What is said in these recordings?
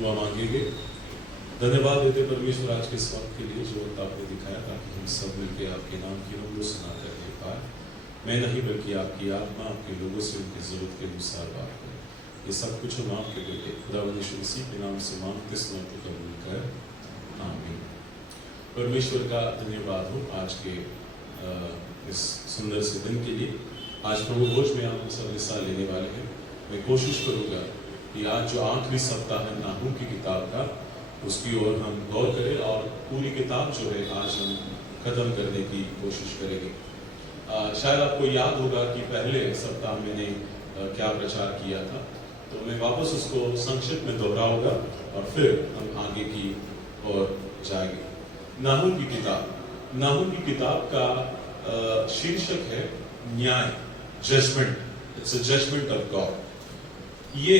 दुआ मांगेंगे। धन्यवाद देते परमेश्वर आज के इस वक्त के लिए जो वक्त आपने दिखाया, ताकि हम सब मिलकर आपके नाम की रोज़ सुना कर दे पाए। मैं नहीं बल्कि आपकी आत्मा आपके लोगों से उनकी जरूरत के अनुसार बात करे। ये सब कुछ हम आपके बेटे खुदावंद यीशु मसीह के नाम से मांगते समय को कबूल कर, आमीन। परमेश्वर का धन्यवाद हो आज के इस सुंदर से दिन के लिए। आज प्रभु भोज में आप सब हिस्सा लेने वाले हैं। मैं कोशिश करूंगा कि आज जो आखिरी सप्ताह है नाहूम की किताब का, उसकी ओर हम गौर करें और पूरी किताब जो है आज हम खत्म करने की कोशिश करेंगे। शायद आपको याद होगा कि पहले सप्ताह मैंने क्या प्रचार किया था, तो मैं वापस उसको संक्षिप्त में दोहराऊंगा और फिर हम आगे की ओर जाएंगे। नाहूम की किताब का शीर्षक है न्याय, judgment. It's a judgment of God. ये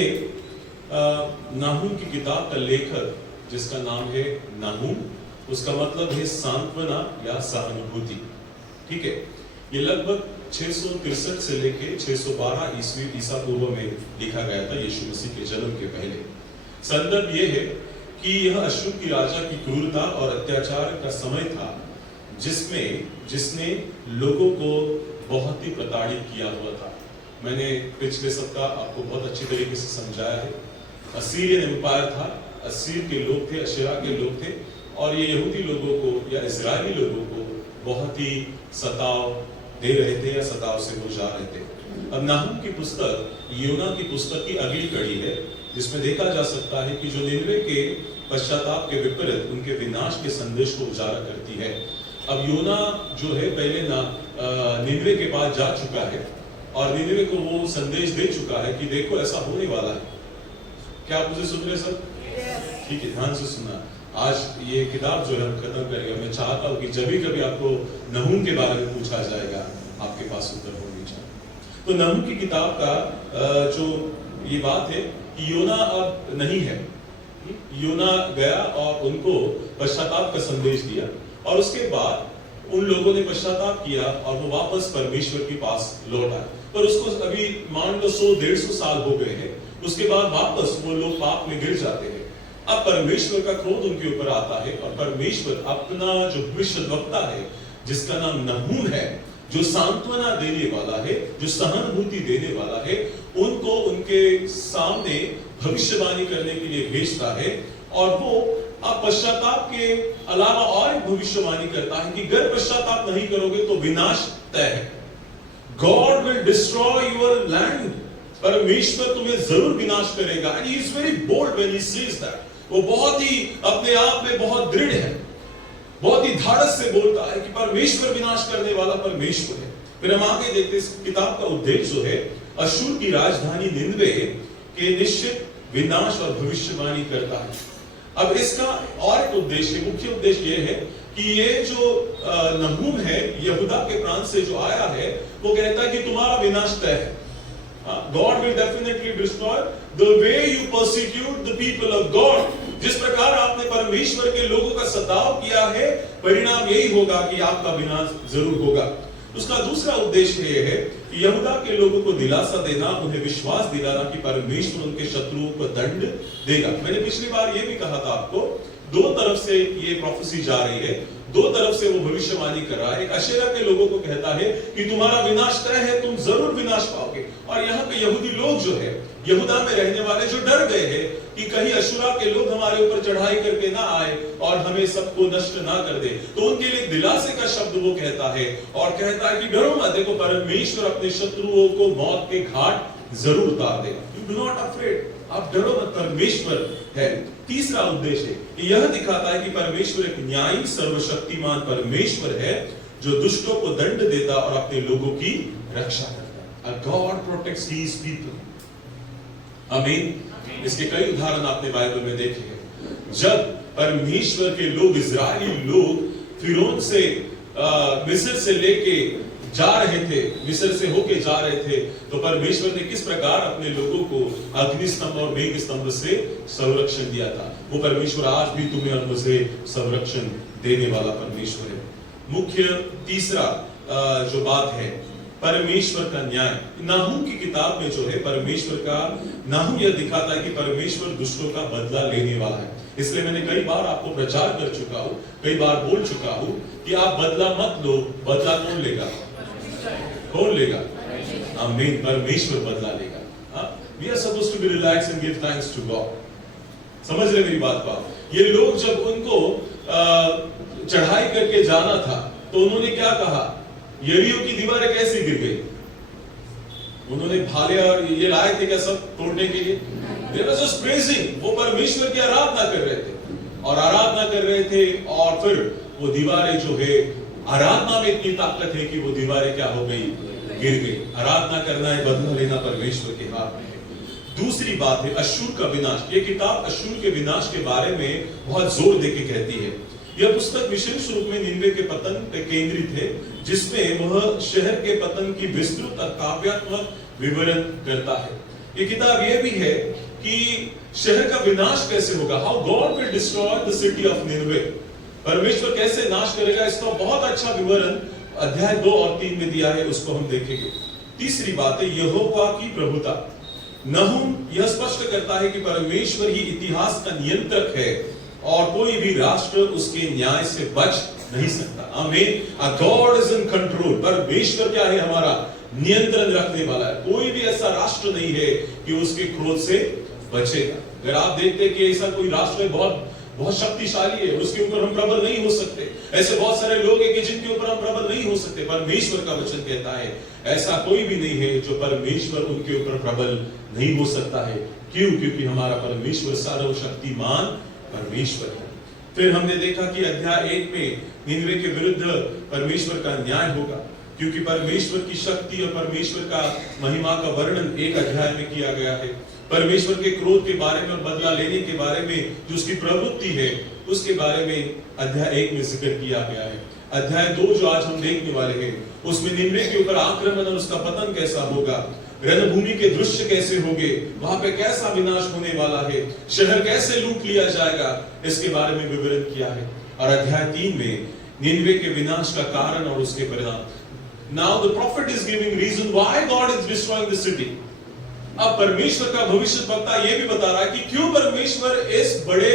नाहूम की किताब का लेखक जिसका नाम है नाहूम, उसका मतलब है सांत्वना या सहानुभूति। ठीक है, ये लगभग 663 से लेके 612 ईस्वी ईसा पूर्व में लिखा गया था, यीशु मसीह के जन्म के पहले। संदर्भ ये है कि यह अश्शूर की राजा की क्रूरता और अत्याचार का समय था, जिसने लोगों को बहुत ही प्रताड़ित किया हुआ था। मैंने पिछले सप्ताह आपको बहुत अच्छी तरीके से समझाया है। असीरियन एम्पायर था, असीर के लोग थे, अशेरा के लोग थे, और ये यहूदी लोगों को या इजरायली लोगों को बहुत ही सताव दे रहे थे या सताव से वो जा रहे थे। अब नाहूम की पुस्तक योना की पुस्तक की अगली कड़ी है, जिसमें देखा जा सकता है कि जो निनवे के पश्चाताप के विपरीत उनके विनाश के संदेश को उजागर करती है। अब योना जो है पहले निनवे के पास जा चुका है और निनवे को वो संदेश दे चुका है कि देखो ऐसा होने वाला है। क्या आप मुझे सुन रहे सर? ठीक है, ध्यान से सुनना। आज ये किताब जो है हम खत्म करेंगे। मैं चाहता हूँ कि जब भी कभी आपको नहूम के बारे में पूछा जाएगा, आपके पास उत्तर होनी चाहिए। तो नहूम की किताब का जो ये बात है कि योना अब नहीं है। योना गया और उनको पश्चाताप का संदेश दिया, और उसके बाद उन लोगों ने पश्चाताप किया और वो वापस परमेश्वर के पास लौट आए। पर उसको अभी मान लो 100-150 साल हो गए हैं। उसके बाद वापस वो लोग पाप में गिर जाते हैं। अब परमेश्वर का क्रोध उनके ऊपर आता है और परमेश्वर अपना जो भविष्यद्वक्ता है, जिसका नाम नहूम है, जो सांत्वना देने वाला है, जो सहानुभूति देने वाला है, उनको उनके सामने भविष्यवाणी करने के लिए भेजता है। और वो अब पश्चाताप के अलावा और एक भविष्यवाणी करता है कि अगर पश्चाताप नहीं करोगे तो विनाश तय है। God will destroy your land. परमेश्वर तुम्हें जरूर विनाश करेगा। And he is very bold when he says that. वो बहुत ही अपने आप में बहुत दृढ़ है, बहुत ही धाड़स से बोलता है कि परमेश्वर विनाश करने वाला परमेश्वर है। फिर हम आगे देखते हैं, इस किताब का उद्देश्य जो है अश्शूर की राजधानी निनवे के निश्चित विनाश और भविष्यवाणी करता है। अब इसका और एक उद्देश्य, मुख्य उद्देश्य यह है कि ये जो नहूम है, यहूदा के प्रांत से जो आया है, वो कहता है कि तुम्हारा विनाश तय है। God will definitely destroy the way you persecute the people of God. जिस प्रकार आपने परमेश्वर के लोगों का सताव किया है, परिणाम यही होगा कि आपका विनाश जरूर होगा। उसका दूसरा उद्देश्य यह है कि यहूदा के लोगों को दिलासा देना, उन्हें विश्वास दिलाना कि परमेश्वर उनके शत्रुओं को दंड देगा। मैंने पिछली बार यह भी कहा था आपको, दो तरफ से ये प्रोफेसी जा रही है, दो तरफ से वो भविष्यवाणी कर रहा है। एक अशेरा के लोगों को कहता है कि तुम्हारा विनाश तय है, तुम जरूर विनाश पाओगे। और यहाँ पे यहूदी लोग जो है, यहूदा में रहने वाले, जो डर गए हैं कि कहीं अशुरा के लोग हमारे ऊपर चढ़ाई करके ना आए और हमें सबको नष्ट ना कर दे, तो उनके लिए दिलासे का शब्द वो कहता है और कहता है कि डरो मत, देखो परमेश्वर अपने शत्रुओं को मौत के घाट जरूर उतार देगा। यू डू नॉट अफ्रेड, आप डरो मत, परमेश्वर है। तीसरा उद्देश्य यह दिखाता है कि परमेश्वर एक न्यायी सर्वशक्तिमान परमेश्वर है, जो दुष्टों को दंड देता और अपने लोगों की रक्षा करता है। A God protects His people. आमीन। इसके कई उदाहरण आपने बाइबल में देखे हैं। जब परमेश्वर के लोग, इजरायली लोग फिरौन से मिस्र से लेके जा रहे थे, मिस्र से होके जा रहे थे, तो परमेश्वर ने किस प्रकार अपने लोगों को अग्नि स्तंभ और मेघ स्तंभ से संरक्षण दिया था। वो परमेश्वर आज भी तुम्हें और मुझे संरक्षण देने वाला परमेश्वर है। मुख्य तीसरा जो बात है परमेश्वर का न्याय। नाहूम की किताब में जो है परमेश्वर का, नाहूम यह दिखाता है कि परमेश्वर दुष्टों का बदला लेने वाला है। इसलिए मैंने कई बार आपको प्रचार कर चुका हूं, कई बार बोल चुका हूं कि आप बदला मत लो। बदला कौन लेगा? कौन लेगा? आमीन, परमेश्वर बदला लेगा। We are supposed to be relaxed and give thanks to God। समझ रहे मेरी बात को? ये लोग जब उनको चढ़ाई करके जाना था तो उन्होंने क्या कहा? यरीहो की दीवारें कैसे गिर गई? उन्होंने भाले और ये लाए थे क्या सब तोड़ने के लिए? They were just praising, वो परमेश्वर की आराधना कर रहे थे और आराधना कर रहे थे, और फिर वो दीवारें जो है, आराधना में इतनी ताकत है कि वो दीवारें क्या हो गई? गिर गई। आराधना करना है, बदला लेना परमेश्वर के हाथ में है। दूसरी बात है अश्शूर का विनाश। ये किताब अश्शूर के विनाश के बारे में बहुत जोर देके कहती है। यह पुस्तक विशेष रूप में निनवे के पतन पे केंद्रित है, जिसमें वह शहर के पतन की विस्तृत और काव्यात्मक विवरण करता है। ये किताब यह भी है कि शहर का विनाश कैसे होगा, how God will destroy the city of Nineveh. परमेश्वर कैसे नाश करेगा, इसका बहुत अच्छा विवरण अध्याय 2 और 3 में दिया है, उसको हम देखेंगे। तीसरी बात है यहोवा की प्रभुता। नहूम यह स्पष्ट करता है कि परमेश्वर ही इतिहास का नियंत्रक है और कोई भी राष्ट्र उसके न्याय से बच नहीं सकता। आमीन। God is in control. परमेश्वर क्या है? हमारा नियंत्रण रखने वाला है। कोई भी ऐसा राष्ट्र नहीं है कि उसके क्रोध से बचेगा। अगर आप देखते हैं कि ऐसा कोई राष्ट्र है बहुत बहुत शक्तिशाली है, उसके ऊपर हम प्रबल नहीं हो सकते, ऐसे बहुत सारे लोग हैं कि जिनके ऊपर हम प्रबल नहीं हो सकते, परमेश्वर का वचन कहता है ऐसा कोई भी नहीं है जो परमेश्वर उनके ऊपर प्रबल नहीं हो सकता है। क्यों? क्योंकि हमारा परमेश्वर सर्वशक्तिमान परमेश्वर है। फिर हमने देखा कि अध्याय 1 में निनवे के विरुद्ध परमेश्वर का न्याय होगा, क्योंकि परमेश्वर की शक्ति और परमेश्वर का महिमा का वर्णन एक अध्याय में किया गया है। परमेश्वर के क्रोध के बारे में और बदला लेने के बारे में जो उसकी प्रवृत्ति है, उसके बारे में अध्याय 1 में जिक्र किया गया है। अध्याय 2 जो आज हम देखने वाले हैं, उसमें निनवे के ऊपर आक्रमण और उसका पतन कैसा होगा, रणभूमि के दृश्य कैसे होंगे, वहां पे कैसा विनाश होने वाला है, शहर कैसे लूट लिया जाएगा, इसके बारे में विवरण किया है। और अध्याय 3 में निनवे के विनाश का कारण और उसके परिणाम। Now the prophet is giving reason why God is destroying the city. अब परमेश्वर का भविष्यवक्ता यह भी बता रहा है कि क्यों परमेश्वर इस बड़े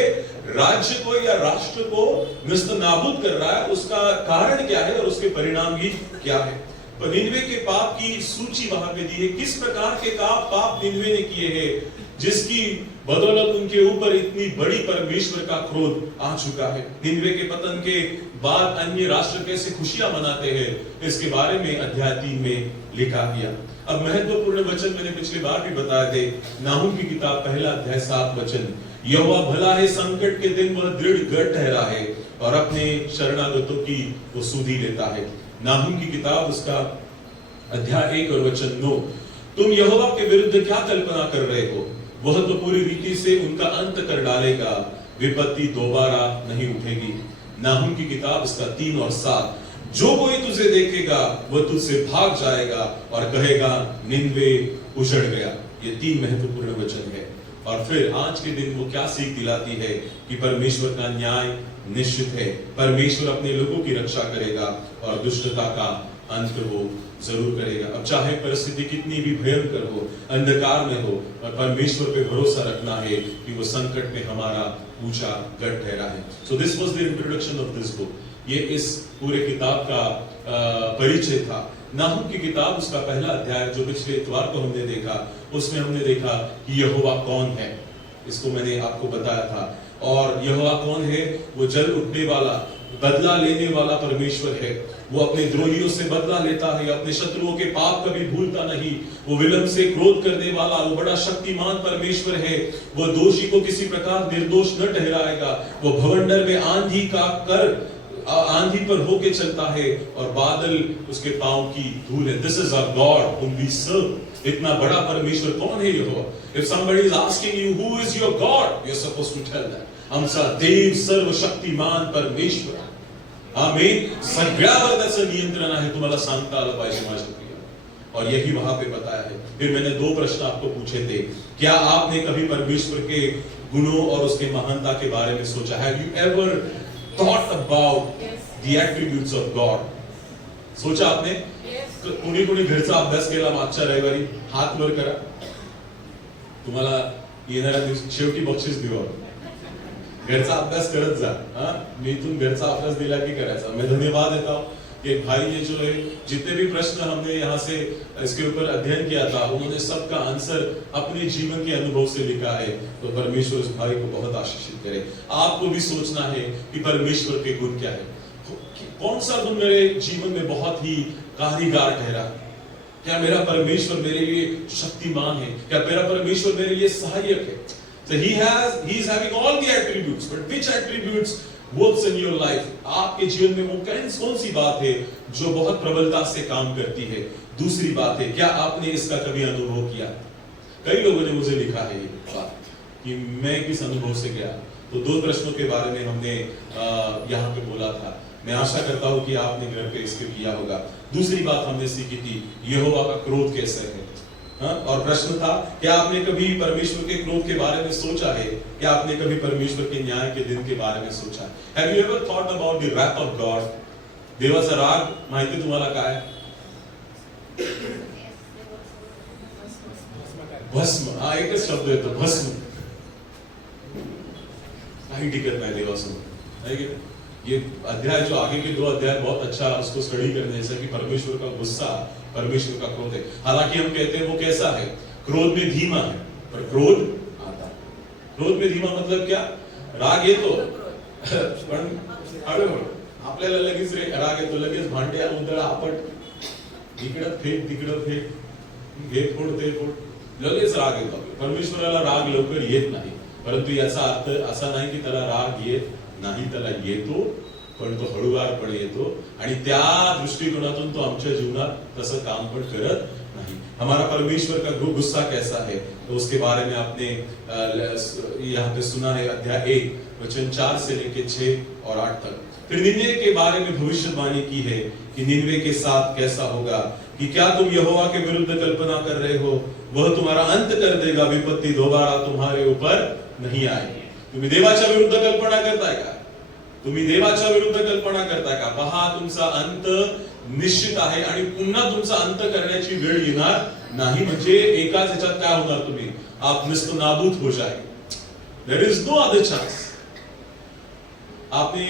राज्य को या राष्ट्र को निस्तनाबूद कर रहा है, उसका कारण क्या है और उसके परिणाम भी क्या है। तो निनवे के पाप की सूची वहां पे दी है, किस प्रकार के पाप निनवे ने किए हैं, जिसकी बदौलत उनके ऊपर इतनी बड़ी परमेश्वर का क्रोध आ चुका है। निनवे के पतन के बाद अन्य राष्ट्र कैसे खुशियां मनाते हैं, इसके बारे में अध्याय 3 में लिखा गया। अब महत्वपूर्ण वचन मैंने पिछली बार भी बताए थे। नाहूम की किताब 1 अध्याय 7 वचन, यहोवा भला है, संकट के दिन वह दृढ़ गढ़ ठहरा है और अपने शरणागतों की वो सुधि लेता है। नाहूम की किताब उसका अध्याय 1 और वचन 9, तुम यहोवा के विरुद्ध क्या कल्पना कर रहे हो, वह तो पूरी रीति से उनका अंत कर डालेगा, विपत्ति दोबारा नहीं उठेगी। नाहूम की किताब उसका 3 और 7, जो कोई तुझे देखेगा वह तुझसे भाग जाएगा और कहेगा निनवे उजड़ गया। ये 3 महत्वपूर्ण वचन है। और फिर आज के दिन वो क्या सीख दिलाती है कि परमेश्वर का न्याय निश्चित है, परमेश्वर अपने लोगों की रक्षा करेगा और दुष्टता का अंत वो जरूर करेगा। अब चाहे परिस्थिति कितनी भी भयंकर हो, अंधकार में हो, और परमेश्वर पे भरोसा रखना है कि वो संकट में हमारा ऊंचा गढ़ ठहरा है। So this was the introduction of this book. ये इस पूरे किताब का परिचय था। नाहूम की किताब उसका 1 अध्याय जो पिछले इतवार को हमने देखा, उसमें हमने देखा कि यहोवा कौन है, इसको मैंने आपको बताया था। और यहोवा कौन है? वो जल उठने वाला, बदला लेने वाला परमेश्वर है। वो अपने द्रोहियों से बदला लेता है, अपने शत्रुओं के पाप कभी भूलता नहीं। वो विलंब से क्रोध करने वाला, वो बड़ा शक्तिमान परमेश्वर है। वो दोषी को किसी प्रकार निर्दोष न ठहराएगा। वो भवंडर में आंधी पर होके चलता है और बादल उसके पांव की धूल है। This is our God whom we serve। इतना बड़ा परमेश्वर कौन है यहोवा? If somebody is asking you who is your God, you're supposed to tell that आमचा देव सर्वशक्तिमान परमेश्वर। आमीन। सगळ्यावर त्याचं नियंत्रण आहे, तुम्हाला सांगता आलं पाहिजे माझ्या प्रिय। और यही वहां पे बताया है। फिर मैंने 2 प्रश्न आपको पूछे थे। क्या आपने कभी परमेश्वर के गुणों और उसके महानता के बारे में सोचा? Have you ever thought about the attributes of God? सोचा आपने? कोणी कोणी घरचा अभ्यास केला मागच्या रविवारी? हात वर करा. तुम्हाला येणाऱ्या दिवशी शेवटी बक्षीस देऊ. घरचा अभ्यास करत जा. मी इथून घरचा अभ्यास दिला की करायचा. मैं धन्यवाद देता हूँ कि भाई ने जो है जितने भी प्रश्न हमने यहाँ से इसके ऊपर अध्ययन किया था, उन्होंने सबका आंसर अपने जीवन के अनुभव से लिखा है. तो परमेश्वर उस भाई को बहुत आशीषित करे. आपको भी सोचना है कि परमेश्वर के गुण क्या है. कौन सा गुण मेरे जीवन में बहुत ही कारीगर ठहरा? क्या मेरा परमेश्वर मेरे लिए शक्तिमान है? क्या मेरा परमेश्वर मेरे लिए सहायक है? So he is having all the attributes, but which attributes works in your life? आपके जीवन में वो कौन सी बात है जो बहुत प्रबलता से काम करती है? दूसरी बात है, क्या आपने इसका कभी अनुभव किया? कई लोगों ने मुझे लिखा है ये बात कि मैं किस अनुभव से गया. तो 2 प्रश्नों के बारे में हमने यहाँ पे बोला था. मैं आशा करता हूँ कि आपने घर पे इसके किया होगा. दूसरी बात हमने सीखी थी, यहोवा का क्रोध कैसे है. और प्रश्न था, क्या आपने कभी परमेश्वर के क्रोध के बारे में सोचा है? क्या आपने कभी परमेश्वर के न्याय के दिन के बारे में सोचा है? Have you ever thought about the wrath of God? देवाचा राग माहिती तुम्हाला काय? भस्म. हा एकच शब्द येतो, भस्म. काही टिकत नाही देवासमोर. ये अध्याय जो आगे के 2 अध्याय बहुत अच्छा उसको स्टडी करने जैसा कि परमेश्वर का गुस्सा, परमेश्वर का क्रोध है. हालांकि हम कहते हैं वो कैसा है? क्रोध में धीमा है, पर क्रोध आता. क्रोध में धीमा मतलब क्या? राग येतो पण हळूहळू. आपल्याला लगेच राग येतो, लगेच भांड्या उंदळा आपट, इकडं फेक तिकडं फेक, हे फोड ते फोड, लगेच राग येतो. परमेश्वराला राग लवकर येत नाही, परंतु याचा अर्थ असा नाही की त्याला राग येत नाही. त्याला येतो, पण तो हळूवारपणे येतो आणि त्या दृष्टिकोनातून तो आमच्या जीवनात तसं काम पण करत नाही. हमारा परमेश्वर का गुस्सा कैसा है, तो उसके बारे में आपने यहाँ पे सुना है. अध्याय 1 वचन 4 से लेकर 6 और 8 तक. फिर निन्वे के बारे में भविष्यवाणी की है कि निन्वे के साथ कैसा होगा, कि क्या तुम यहोवा के विरुद्ध कल्पना कर रहे हो? वह तुम्हारा अंत कर देगा, विपत्ति दोबारा तुम्हारे ऊपर नहीं आएगी. तुम्ही देवाच्या विरुद्ध कल्पना करताय का? तुम्ही देवाच्या विरुद्ध कल्पना करताय का? पहा, तुमचा अंत निश्चित आहे आणि पुन्हा तुमचा अंत करण्याची वेळ येणार नाही. म्हणजे एकाच ह्याच्यात काय होणार? तुम्ही आप निस्तनाबूत हो जाएंगे. There is no other chance. आपने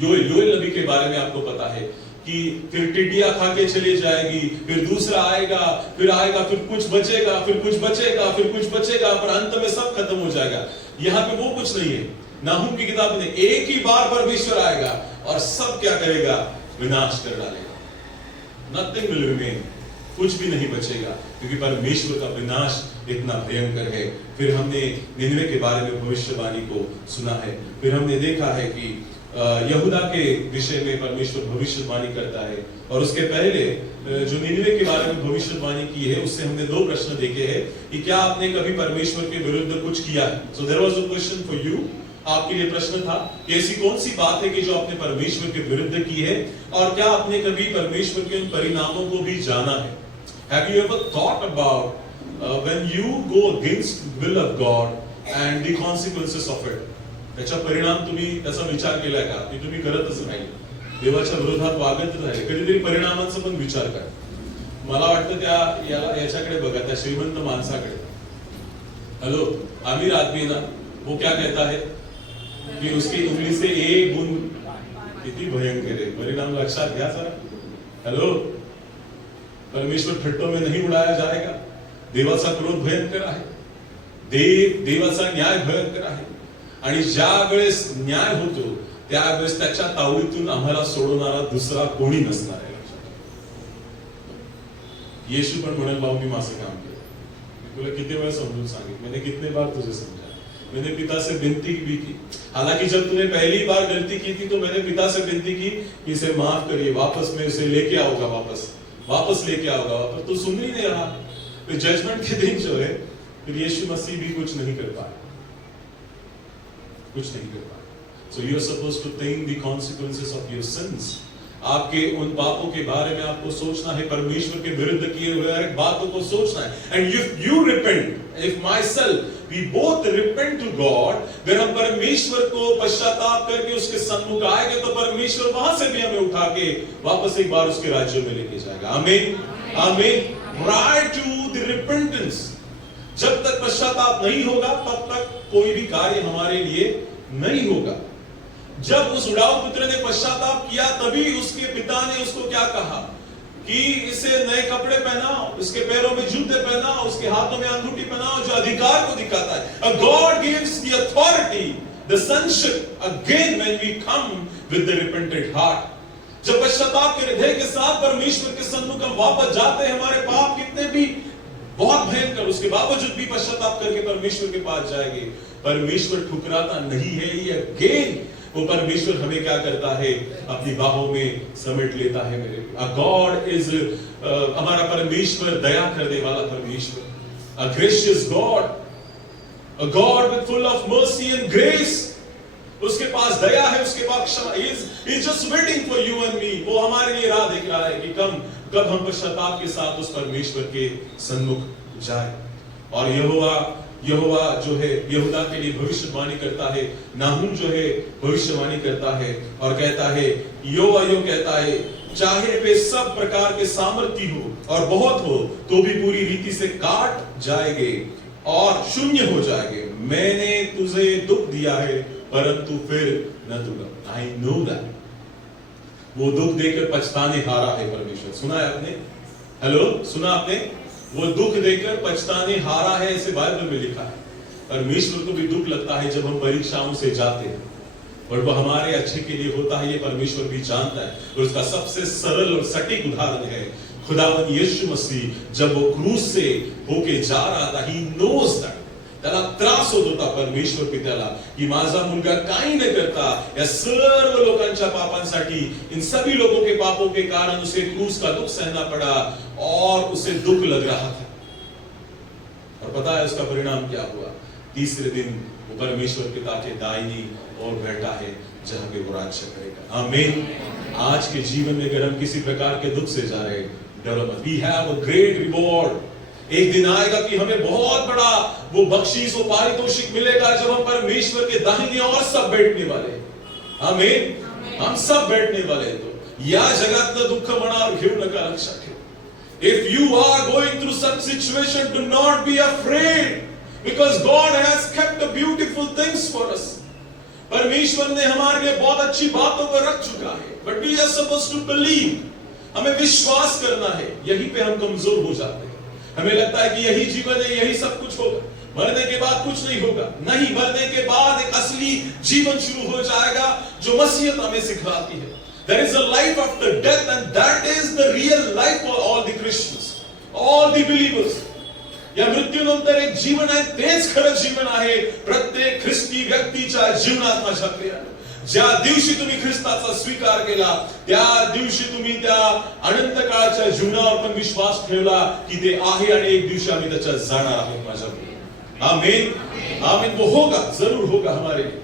योएल नबी के बारे में आपको पता है कि फिर टिड्डियां खा के चली जाएगी, फिर दूसरा आएगा, फिर कुछ बचेगा, फिर कुछ बचेगा, फिर कुछ बचेगा, पर अंत में सब खत्म हो जाएगा. यहाँ पे वो कुछ नहीं है. नाहूम की किताब में एक ही बार परमेश्वर आएगा और सब क्या करेगा? विनाश कर डालेगा. Nothing will remain. कुछ भी नहीं बचेगा, क्योंकि परमेश्वर का विनाश इतना भयंकर है. फिर हमने निन्वे के बारे में भविष्यवाणी को सुना है. फिर हमने देखा है कि यहूदा के विषय में परमेश्वर भविष्यवाणी करता है. और उसके पहले जो निन्वे के बारे में भविष्यवाणी की है, उससे हमने 2 प्रश्न देखे हैं कि क्या आपने कभी परमेश्वर के विरुद्ध कुछ किया है. So there was a question for you. आपके लिए प्रश्न था कि ऐसी कौन सी बात है कि जो आपने परमेश्वर के विरुद्ध की है, और क्या आपने कभी परमेश्वर के उन परिणामों को भी जाना है. Have you ever thought about when you go against the will of God and the consequences of it? त्याचा परिणाम तुम्ही त्याचा विचार केलाय का? की तुम्ही करतच नाही, देवाच्या विरोधात वागत नाही, कधीतरी परिणामांचा पण विचार करा. मला वाटतं त्या याच्याकडे बघा, त्या श्रीमंत माणसाकडे. हेलो, अमीर आदमी ना, वो क्या कहता है कि उसकी उंगली से एक बूंद किती भयंकर है. परिणाम लक्षात घ्या जरा. हेलो, परमेश्वर ठट्टों में नहीं उड़ाया जाएगा. देवाचा क्रोध भयंकर आहे. देवाचा न्याय भयंकर आहे. आणि ज्या वेळेस न्याय होतो त्यावेळेस त्याच्या तावडीतून आम्हाला सोडवणारा दुसरा कोणी नसणार आहे. येशू पण म्हणेल, भाऊ मी माझं काम केलं. मी तुला किती वेळा समजून सांगितलं, मैंने कितने बार तुझे समझाया, मैंने पिता से विनती भी की. हालांकि जब तूने पहली बार गलती की थी तो मैंने पिता से विनती की कि इसे माफ करिए, वापस मैं इसे लेके आऊंगा, वापस लेके आऊंगा. पर तू सुन ही नहीं रहा. फिर जजमेंट के दिन जो है, फिर यीशु मसीह भी कुछ नहीं कर पाया. So you are supposed to think the consequences of your sins. आपके उन पापों के बारे में आपको सोचना है, परमेश्वर के विरुद्ध किए हुए हर बातों को सोचना है. And if you repent, if myself we both repent to God, अगर हम परमेश्वर को पश्चाताप करके उसके सन्मुख आएंगे तो परमेश्वर वहां से भी हमें उठा के वापस एक बार उसके राज्य में लेके जाएगा। आमीन, आमीन। Prior to the repentance, जब तक पश्चाताप नहीं होगा तब तक कोई भी कार्य हमारे लिए नहीं होगा। जब उस उड़ाऊ पुत्र ने पश्चाताप किया तभी उसके पिता ने उसको क्या कहा कि इसे नए कपड़े पहनाओ, इसके पैरों में जूते पहनाओ, उसके हाथों में अंगूठी पहनाओ, जो अधिकार को दिखाता है। A God gives the authority, the sonship again when we come with the repentant heart. जब पश्चाताप के हृदय के साथ परमेश्वर के सन्मुख हम वापस जाते हैं, हमारे पाप कितने भी बहुत भयंकर, उसके बावजूद भी पश्चाताप करके परमेश्वर के पास जाएंगे। परमेश्वर ठुकराता नहीं है, ये अगेन वो परमेश्वर हमें क्या करता है, अपनी बाहों में समेट लेता है। मेरे गॉड इज हमारा परमेश्वर दया करने वाला परमेश्वर, a gracious God, a God with full of mercy and grace. उसके पास दया है, उसके पास क्षमा, is just waiting for you and me. वो हमारे लिए राह देख रहा है कि कब हम पश्चाताप के साथ उस परमेश्वर के सन्मुख जाए। और यहोवा जो है यहूदा के लिए भविष्यवाणी करता है, नाहूम जो है भविष्यवाणी करता है और कहता है, यहोवा यो कहता है, चाहे वे सब प्रकार के सामर्थ्य हो और बहुत हो तो भी पूरी रीति से काट जाएंगे और शून्य हो जाएंगे। मैंने तुझे दुख दिया है परंतु फिर न दूंगा। I know that. वो दुख देकर पछताने हारा है परमेश्वर। सुना है आपने? हेलो, सुना आपने? वो दुख देकर पछताने हारा है, ऐसे बाइबल में लिखा है। परमेश्वर को भी दुख लगता है जब हम परीक्षाओं से जाते हैं, और वो हमारे अच्छे के लिए होता है, ये परमेश्वर भी जानता है। और उसका सबसे सरल और सटीक उदाहरण है खुदावंद यीशु मसीह। जब वो क्रूस से होके जा रहा था, ही नोज दैट, त्याला त्रास होत होता परमेश्वर पित्याला की माझा मुलगा काही न करता या सर्व लोकांच्या पापांसाठी, इन सभी लोगों के पापों के कारण उसे क्रूस का दुख सहना पड़ा और उसे दुख लग रहा था। और पता है उसका परिणाम क्या हुआ? तीसरे दिन वो परमेश्वर पिता के दाहिनी ओर बैठा है जहां पे वो राज्य करेगा। आमीन। आज के जीवन में अगर हम किसी प्रकार के दुख से जा रहे, डरो मत। We have a great reward. एक दिन आएगा कि हमें बहुत बड़ा वो बख्शीश, वो पारितोषिक मिलेगा जब हम परमेश्वर के दाहिनी ओर सब बैठने वाले। आमीन। हम सब बैठने वाले। तो या जगातलं दुःख मनावर घेऊ नका, लक्षात ठेवा। If you are going through such situation, do not be afraid, because God has kept the beautiful things for us. परमेश्वर ने हमारे लिए बहुत अच्छी बातों को रख चुका है, but we are supposed to believe. हमें विश्वास करना है। यहीं पे हम कमजोर हो जाते हैं। हमें लगता है कि यही जीवन है, यही सब कुछ होगा, मरने के बाद कुछ नहीं होगा। नहीं, मरने के बाद एक असली जीवन शुरू हो जाएगा जो मसीहत हमें सिखाती है। There is a life after death, and that is the real life for all the Christians, all the believers. या मृत्यूनंतर एक जीवन आहे, तेच खरं जीवन आहे प्रत्येक ख्रिस्ती व्यक्तीच्या जीवनात। माझ्या प्रियानो, ज्या दिवशी तुम्ही ख्रिस्ताचा स्वीकार केला त्या दिवशी तुम्ही त्या अनंत काळाच्या जीवनावर पण विश्वास ठेवला की ते आहे आणि एक दिवशी आम्ही त्याच्यात जाणार आहोत। माझ्या प्रिय, आमीन, आमीन। वो होगा, जरूर होगा हमारे लिए।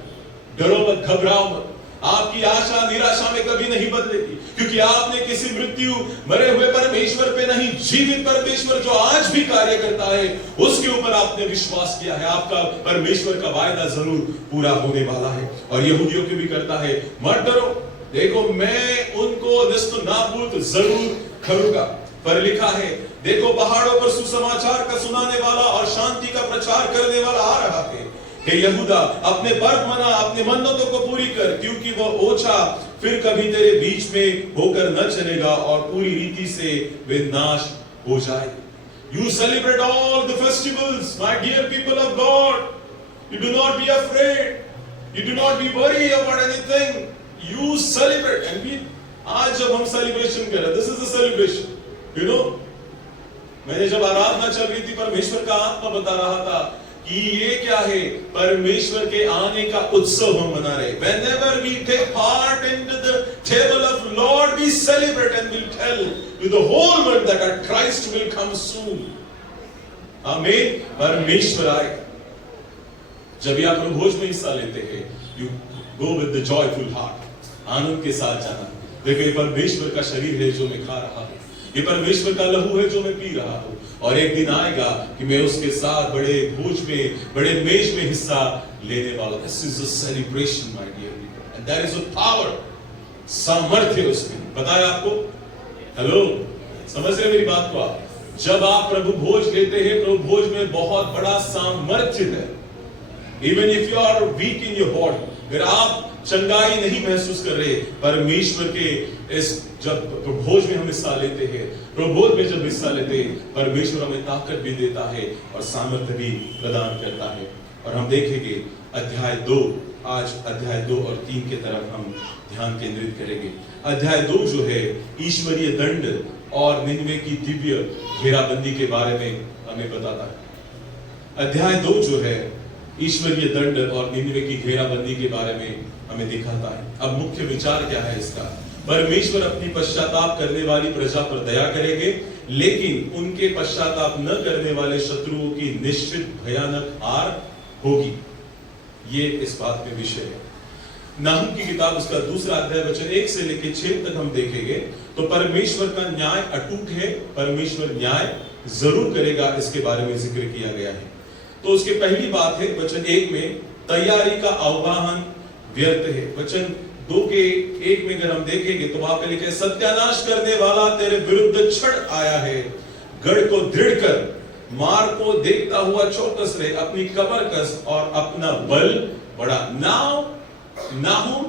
डरो मत, घबराओ मत। आपकी आशा निराशा में कभी नहीं बदलेगी, क्योंकि आपने किसी मृत्यु मरे हुए परमेश्वर पे नहीं, जीवित परमेश्वर जो आज भी कार्य करता है उसके ऊपर आपने विश्वास किया है। आपका परमेश्वर का वायदा जरूर पूरा होने वाला है। और यहूदियों के भी करता है, मत डरो, देखो मैं उनको निस्त नाबूद जरूर करूंगा। पर लिखा है, देखो पहाड़ों पर सुसमाचार का सुनाने वाला और शांति का प्रचार करने वाला आ रहा है। हे यहूदा, अपने पर्व मना, अपने मन्नतों को पूरी कर, क्योंकि वह ओछा फिर कभी तेरे बीच में होकर न चलेगा और पूरी रीति से वे नाश हो जाएंगे। You celebrate all the festivals, my dear people of God. You do not be afraid. You do not be worried about anything. You celebrate. And we, आज जब हम सेलिब्रेशन कर रहे, this is a celebration. You know, मैंने जब आराधना चल रही थी, परमेश्वर का आत्मा बता रहा था कि ये क्या है, परमेश्वर के आने का उत्सव हम मना रहे। Whenever we take part into the table of Lord, we celebrate and we'll tell to the whole world that our Christ will come soon. आमीन। परमेश्वर आएगा। जब भी आप भोज में हिस्सा लेते हैं, you go with the joyful heart, आनंद के साथ जाना। देखो, ये परमेश्वर का शरीर है जो मैं खा रहा हूं। ये परमेश्वर का लहू है जो मैं पी रहा हूं, और एक दिन आएगा कि मैं उसके साथ बड़े भोज में, बड़े मेज में हिस्सा लेने वाला। This is a celebration my dear people, and there is a power, सामर्थ्य उसमें। पता है आपको? हेलो, समझ रहे मेरी बात को आप? जब आप प्रभु भोज लेते हैं, प्रभु भोज में बहुत बड़ा सामर्थ्य है। Even if you are weak in your body, अगर आप चंगाई नहीं महसूस कर रहे, परमेश्वर के इस जब प्रभोज में हम हिस्सा लेते हैं, प्रभोज में जब हिस्सा लेते हैं, परमेश्वर हमें ताकत भी देता है और सामर्थ्य भी प्रदान करता है। और हम देखेंगे अध्याय 2, आज अध्याय 2 और 3 के तरफ हम ध्यान केंद्रित करेंगे। अध्याय 2 जो है ईश्वरीय दंड और निन्वे की दिव्य घेराबंदी के बारे में हमें बताता है। अध्याय 2 जो है ईश्वरीय दंड और निन्वे की घेराबंदी के बारे में हमें दिखाता है। अब मुख्य विचार क्या है इसका? परमेश्वर अपनी पश्चाताप करने वाली प्रजा पर दया करेंगे, लेकिन उनके पश्चाताप न करने वाले शत्रुओं की निश्चित भयानक हार होगी। ये इस बात में विषय है। नाहूम की किताब उसका 2 अध्याय वचन 1 से लेकर 6 तक हम देखेंगे तो परमेश्वर का न्याय अटूट है, परमेश्वर न्याय जरूर करेगा, इसके बारे में जिक्र किया गया है। तो उसकी पहली बात है वचन 1 में, तैयारी का आह्वान व्यर्थ है। वचन 2 के 1 में अगर हम देखेंगे तो वहां पे लिखे, सत्यानाश करने वाला तेरे विरुद्ध चढ़ आया है, गढ़ को दृढ़ कर, मार को देखता हुआ चौकस रहे, अपनी कमर कस और अपना बल बढ़ा। नाहूम,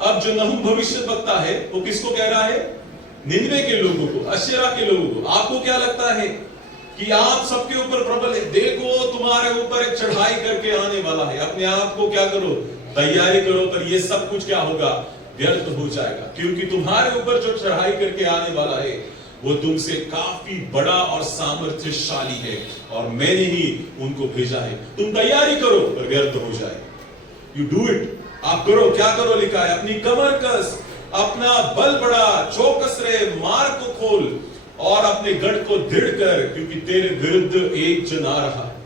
अब जो नाहूम भविष्य वक्ता है वो किसको कह रहा है? निन्वे के लोगों को, अशेरा के लोगों को। आपको क्या लगता है कि आप सबके ऊपर प्रबल है? देखो तुम्हारे ऊपर एक चढ़ाई करके आने वाला है, अपने आप को क्या करो? तैयारी करो, पर ये सब कुछ क्या होगा? व्यर्थ हो जाएगा, क्योंकि तुम्हारे ऊपर जो चढ़ाई करके आने वाला है वो तुमसे काफी बड़ा और सामर्थ्यशाली है, और मैंने ही उनको भेजा है। तुम तैयारी करो पर व्यर्थ हो जाए। यू डू इट, आप करो। क्या करो लिखा है? अपनी कमर कस, अपना बल बढ़ा, चौकस रहे, मार्ग को खोल और अपने गढ़ को दृढ़ कर, क्योंकि तेरे विरुद्ध एक जन आ रहा है।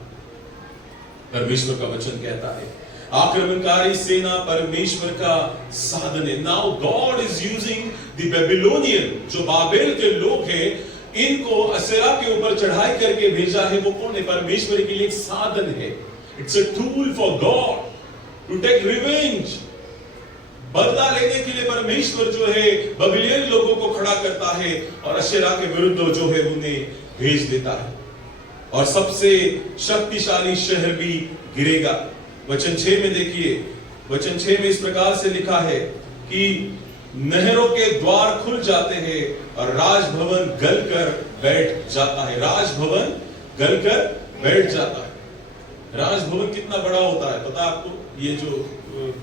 परमेश्वर का वचन कहता है आक्रमणकारी सेना परमेश्वर का साधन है। Now God is using the Babylonian, जो बाबेल के लोग हैं, इनको असेरा के ऊपर चढ़ाई करके भेजा है। वो कौन है? परमेश्वर के लिए एक साधन है। It's a tool for God to take revenge. बदला लेने के लिए परमेश्वर जो है बाबिलोनियन लोगों को खड़ा करता है और अशेरा के विरुद्ध जो है उन्हें भेज देता है, और सबसे शक्तिशाली शहर भी गिरेगा। वचन 6 में देखिए, वचन 6 में इस प्रकार से लिखा है कि नहरों के द्वार खुल जाते हैं और राजभवन गलकर बैठ जाता है। राजभवन गलकर बैठ जाता है। राजभवन कितना बड़ा होता है पता है आपको? ये जो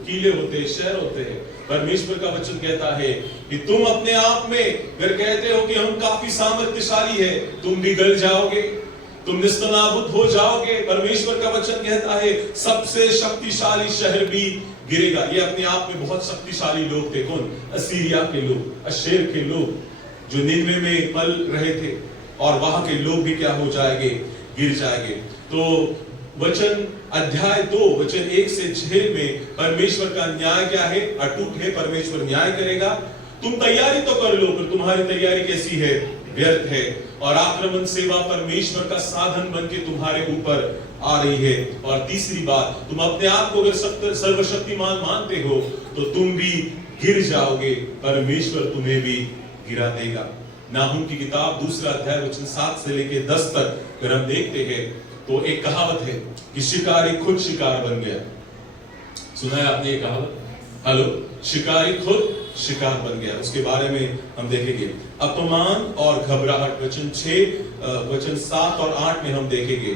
किले होते हैं, शहर होते हैं, परमेश्वर का वचन कहता है कि तुम अपने आप में अगर कहते हो कि हम काफी सामर्थ्यशाली है, तुम भी गल जाओगे, तुम निस्तनाबूद हो जाओगे। परमेश्वर का वचन कहता है सबसे शक्तिशाली शहर भी गिरेगा। ये अपने आप में बहुत शक्तिशाली लोग थे। कौन? असीरिया के लोग, अशेर के लोग, जो निन्वे में पल रहे थे, और वहां के लोग भी क्या हो जाएंगे? गिर जाएंगे। तो वचन अध्याय 2 वचन 1 से 6 में परमेश्वर का न्याय क्या है? अटूट है। परमेश्वर न्याय करेगा। तुम तैयारी तो कर लो, पर तुम्हारी तैयारी कैसी है? व्यर्थ है। और आक्रमण सेवा परमेश्वर का साधन बन के तुम्हारे ऊपर आ रही है। और तीसरी बात, तुम अपने आप को अगर सर्वशक्तिमान मानते हो तो तुम भी गिर जाओगे, परमेश्वर तुम्हें भी गिरा देगा। नाहूम की किताब 2 अध्याय वचन 7 से लेकर 10 तक अगर हम देखते हैं तो एक कहावत है कि शिकारी खुद शिकार बन गया। सुना है आपने ये कहावत? हेलो, शिकारी खुद शिकार बन गया। उसके बारे में हम देखेंगे। अपमान और घबराहट, वचन 6 वचन 7 और 8 में हम देखेंगे।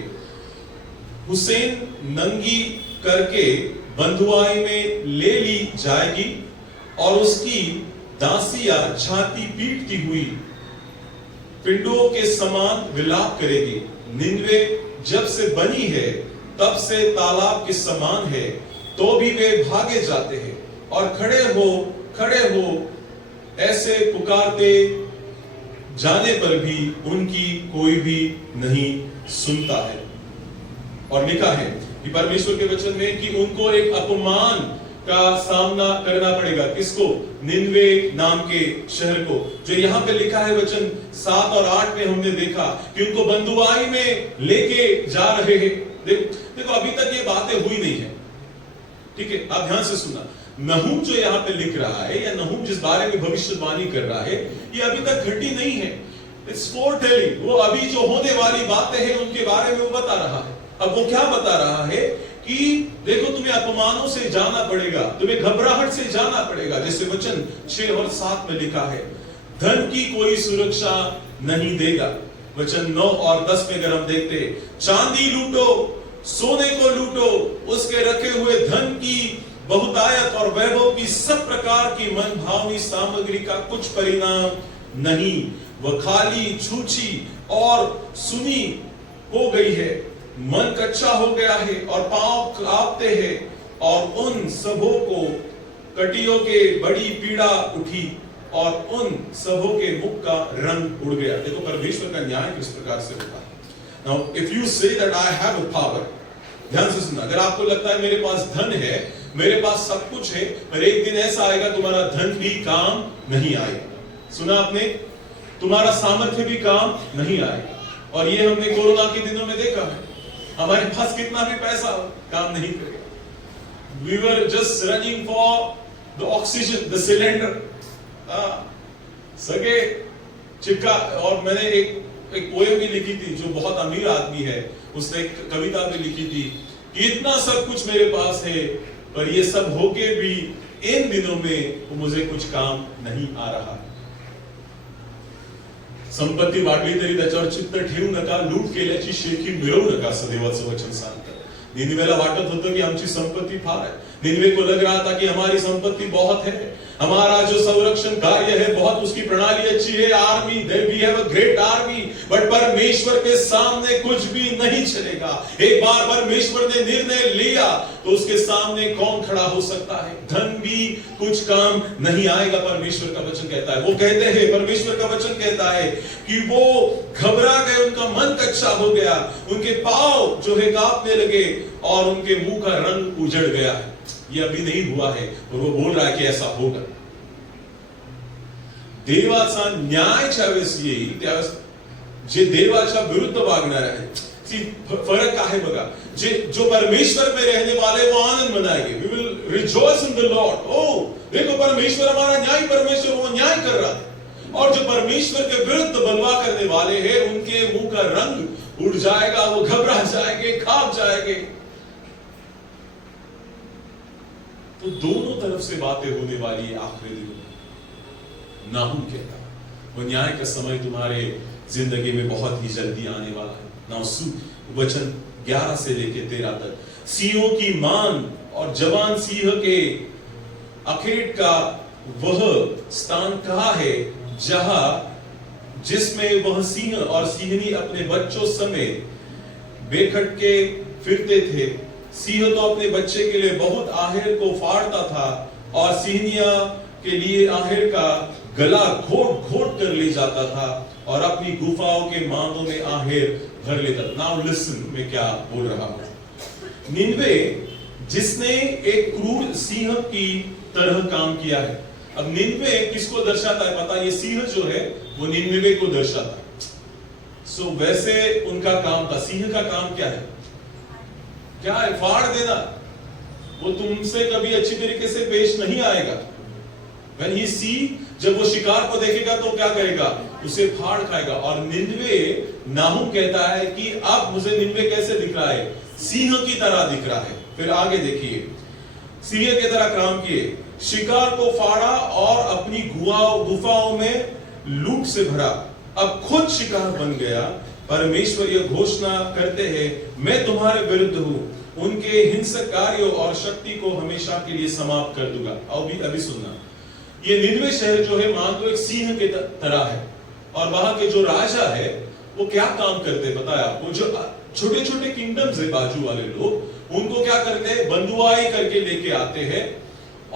हुसैन नंगी करके बंधुआई में ले ली जाएगी और उसकी दासियां छाती पीटती हुई पिंडों के समान विलाप करेगी। निन्वे जब से बनी है तब से तालाब के समान है, तो भी वे भागे जाते हैं और खड़े हो ऐसे पुकारते जाने पर भी उनकी कोई भी नहीं सुनता है। और लिखा है कि परमेश्वर के वचन में कि उनको एक अपमान का सामना करना पड़ेगा। किसको? निनवे नाम के शहर को। जो यहाँ पे लिखा है वचन 7 और 8 में हमने देखा कि उनको बंदुआई में लेके जा रहे हैं। देखो अभी तक ये बातें हुई नहीं है, ठीक है? आप ध्यान से सुनना। नहूम जो यहाँ पे लिख रहा है, या नहूम जिस बारे में भविष्यवाणी कर रहा है, ये अभी तक घटी नहीं है। इट्स फोरटेलिंग। वो अभी जो होने वाली बातें हैं उनके बारे में वो बता रहा है। अब वो क्या बता रहा है कि देखो तुम्हें अपमानों से जाना पड़ेगा, तुम्हें घबराहट से जाना पड़ेगा, जैसे वचन 6 और 7 में लिखा है। धन की कोई सुरक्षा नहीं देगा। वचन 9 और 10 में अगर हम देखते, चांदी लूटो, सोने को लूटो, उसके रखे हुए धन की बहुतायत और वैभव की सब प्रकार की मनभावनी सामग्री का कुछ परिणाम नहीं। वह खाली छूछी और सुनी हो गई है, मन कच्चा हो गया है और पांव कांपते हैं, और उन सबों को कटियों के बड़ी पीड़ा उठी और उन सबों के मुख का रंग उड़ गया। देखो परमेश्वर का न्याय किस प्रकार से होता है। Now if you say that I have a power, ध्यान से सुनना, अगर आपको लगता है मेरे पास धन है, मेरे पास सब कुछ है, पर एक दिन ऐसा आएगा तुम्हारा धन भी काम नहीं आएगा। सुना आपने? तुम्हारा सामर्थ्य भी काम नहीं आएगा। और ये हमने कोरोना के दिनों में देखा है। हमारे पास कितना भी पैसा हो, काम नहीं करेगा। We were just running for the oxygen, the cylinder. सगे चिपका। और मैंने एक पोएम भी लिखी थी, जो बहुत अमीर आदमी है, उसने एक कविता भी लिखी थी कि इतना सब कुछ मेरे पास है, पर ये सब होके भी इन दिनों में मुझे कुछ काम नहीं आ रहा। संपत्ती वाढली तरी त्याच्यावर चित्त ठेवू नका, लूट केल्याची शेखी मिळवू नका, असं देवाचं वचन सांगतं। निनवेला वाटत होतं की आमची संपत्ती फार है। निनवे को लग रहा था कि हमारी संपत्ति बहुत है, हमारा जो संरक्षण कार्य है बहुत, उसकी प्रणाली अच्छी है, army, we have a great army, but परमेश्वर के सामने कुछ भी नहीं चलेगा। एक बार परमेश्वर ने निर्णय लिया तो उसके सामने कौन खड़ा हो सकता है? धन भी कुछ काम नहीं आएगा, परमेश्वर का वचन कहता है। वो कहते हैं, परमेश्वर का वचन कहता है कि वो घबरा गए, उनका मन कच्चा हो गया, उनके पांव जो है कांपने लगे और उनके मुंह का रंग उजड़ गया है। ये अभी नहीं हुआ है और वो बोल रहा है कि ऐसा होगा। देवाचा न्याय ज्यावेळेस येईल त्यावेळेस जे देवाच्या विरुद्ध वागणार आहे, फरक काय है बघा। जो परमेश्वर में रहने वाले वो आनंद मनाएंगे, we will rejoice in the Lord. ओ देखो परमेश्वर हमारा न्याय, परमेश्वर वो न्याय कर रहा है। और जो परमेश्वर के विरुद्ध बलवा करने वाले हैं, उनके मुंह का रंग उड़ जाएगा, वो घबरा जाएंगे, कांप जाएंगे। तो दोनों तरफ से बातें होने वाली है आखिरी दिनों में। नाहूम कहता है वो न्याय का समय तुम्हारे जिंदगी में बहुत ही जल्दी आने वाला है। वचन 11 से लेकर 13 तक, सिंहों की मान और जवान सिंह के अखेट का वह स्थान कहाँ है जहां जिसमें वह सिंह और सिंहनी अपने बच्चों समेत बेखटके फिरते थे। सिंह तो अपने बच्चे के लिए बहुत आहेर को फाड़ता था और सिंहनिया के लिए आहेर का गला घोट घोट कर ले जाता था और अपनी गुफाओं के मांगों में आहेर भर लेता। नाउ लिसन, मैं क्या बोल रहा हूं। निनवे जिसने एक क्रूर सिंह की तरह काम किया है। अब निनवे किसको दर्शाता है पता? ये सिंह जो है वो निनवे को दर्शाता है। सो वैसे उनका काम था। सिंह का काम क्या है? क्या है? फाड़ देना। वो तुमसे कभी अच्छी तरीके से पेश नहीं आएगा। When he see, जब वो शिकार को देखेगा तो क्या करेगा? उसे फाड़ खाएगा। और निनवे, नाहूम कहता है कि अब मुझे निनवे कैसे दिख रहा है? सिंह की तरह दिख रहा है। फिर आगे देखिए, सिंह की तरह काम किए, शिकार को फाड़ा और अपनी गुफाओं में लूट से भरा। अब खुद शिकार बन गया। परमेश्वर यह घोषणा करते हैं, मैं तुम्हारे विरुद्ध हूं, उनके हिंसक कार्यों और शक्ति को हमेशा के लिए समाप्त कर दूंगा। अभी सुनना, ये निनवे शहर जो है मान लो एक सिंह की तरह है, और वहां के जो राजा है वो क्या काम करते हैं बताया आपको? जो छोटे छोटे किंगडम्स है बाजू वाले लोग, उनको क्या करते हैं? बंदुआई करके लेके आते हैं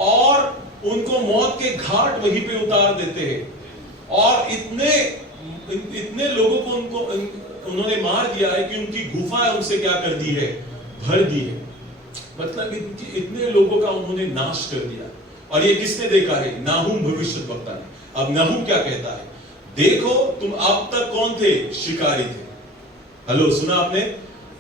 और उनको मौत के घाट वहीं पे उतार देते हैं। और इतने लोगों को उन्होंने मार दिया है कि उनकी गुफा उनसे क्या कर दी है? भर दी है। मतलब इतने लोगों का उन्होंने नाश कर दिया। और ये किसने देखा है? नाहूम भविष्यद्वक्ता ने। अब नाहूम क्या कहता है? देखो तुम अब तक कौन थे? शिकारी थे। हेलो, सुना आपने?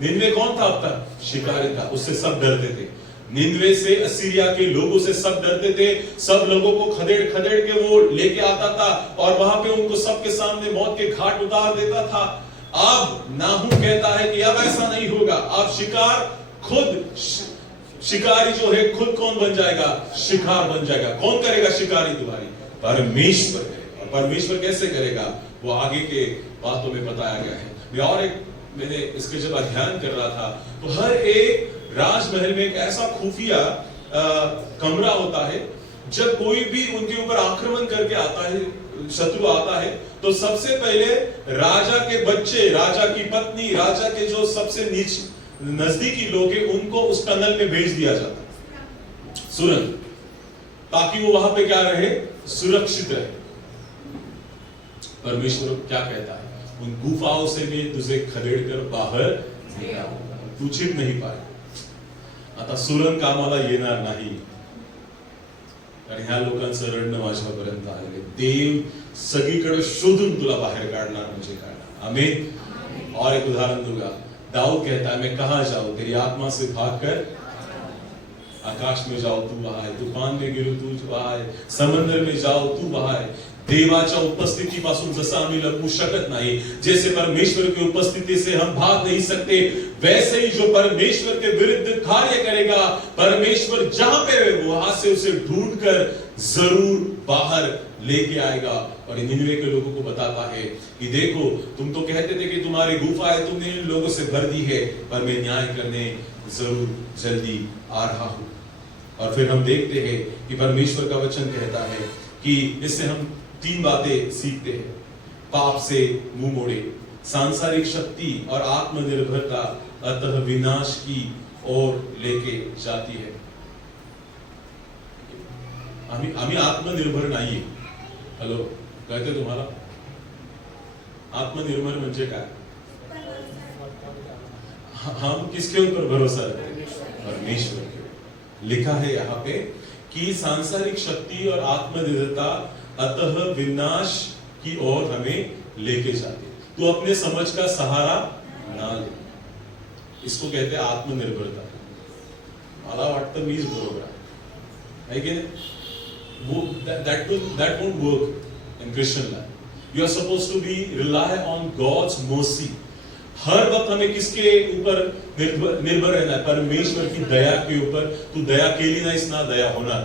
निनवे कौन था अब तक? शिकारी था। उससे सब डरते थे। निनवे से, असीरिया के लोगों से सब डरते थे। सब लोगों को खदेड़ खदेड़ के वो लेके आता था और वहां पे उनको सबके सामने मौत के घाट उतार देता था। अब नाहूम कहता है कि अब ऐसा नहीं होगा। अब शिकार खुद, शिकारी जो है खुद कौन बन जाएगा? शिकार बन जाएगा। कौन करेगा शिकारी तुम्हारी? परमेश्वर करेगा। और परमेश्वर कैसे करेगा? वो आगे के बातों में बताया गया है। मैंने इसके जब अध्ययन कर रहा था तो हर एक राजमहल में एक ऐसा खुफिया कमरा होता है। जब कोई भी उनके ऊपर आक्रमण करके आता है, शत्रु आता है, तो सबसे पहले राजा के बच्चे, राजा की पत्नी, राजा के जो सबसे नजदीकी लोग हैं, उनको उस टनल में भेज दिया जाता है सुरंग, ताकि वो वहां पे क्या रहे? सुरक्षित रहे। परमेश्वर क्या कहता है? उन गुफाओं से भी तुझे खदेड़ कर बाहेर तू छिप नहीं पाए। आता सुरंग कामाला येणार नाही, कारण ह्या लोकांचं रडणं माझ्यापर्यंत आलेले। देव सगळीकडे शोधून तुला बाहेर काढणार म्हणजे काढणार। आमीन। और एक उदाहरण दूंगा। दाऊद कहता है, मैं कहां जाऊं? तेरी आत्मा से भागकर आकाश में जाओ तू वहां है, तूफान में गिरू तू वहां है, समंदर में जाओ तू वहां है। देवाच्या उपस्थितीपासून जसं आम्ही लपू शकत नाही, जैसे परमेश्वर की उपस्थिति से हम भाग नहीं सकते, वैसे ही जो परमेश्वर के विरुद्ध कार्य करेगा, परमेश्वर जहां पे है वहां से उसे ढूंढकर जरूर बाहर लेके आएगा। और निनवे के लोगों को बताता है कि देखो, तुम तो कहते थे कि तुम्हारी गुफा है, तुमने इन लोगों से भर दी है, पर मैं न्याय करने जरूर जल्दी आ रहा हूं। और फिर हम देखते हैं कि परमेश्वर का वचन कहता है कि इससे हम 3 बातें सीखते हैं। पाप से मुंह मोड़े, सांसारिक शक्ति और आत्मनिर्भरता अतः विनाश की ओर लेके जाती है। आम्ही आत्मनिर्भर नाहीये। हॅलो, कळते तुम्हाला? आत्मनिर्भर म्हणजे काय? हम किसके ऊपर भरोसा रखते हैं? परमेश्वर के। लिखा है यहाँ पे कि सांसारिक शक्ति और आत्मनिर्भरता अतः विनाश की ओर हमें लेके जाते। तो अपने समझ का सहारा ना ले। इसको कहते हैं आत्मनिर्भरता। मला वाटतं मीच बरोबर आहे की नाही? That won't work in Christian life. You are supposed to be rely on God's mercy. हर वक्त हमें किसके ऊपर निर्भर रहना है? परमेश्वर की दया के ऊपर। तू दया केली नाहीस ना, दया होणार।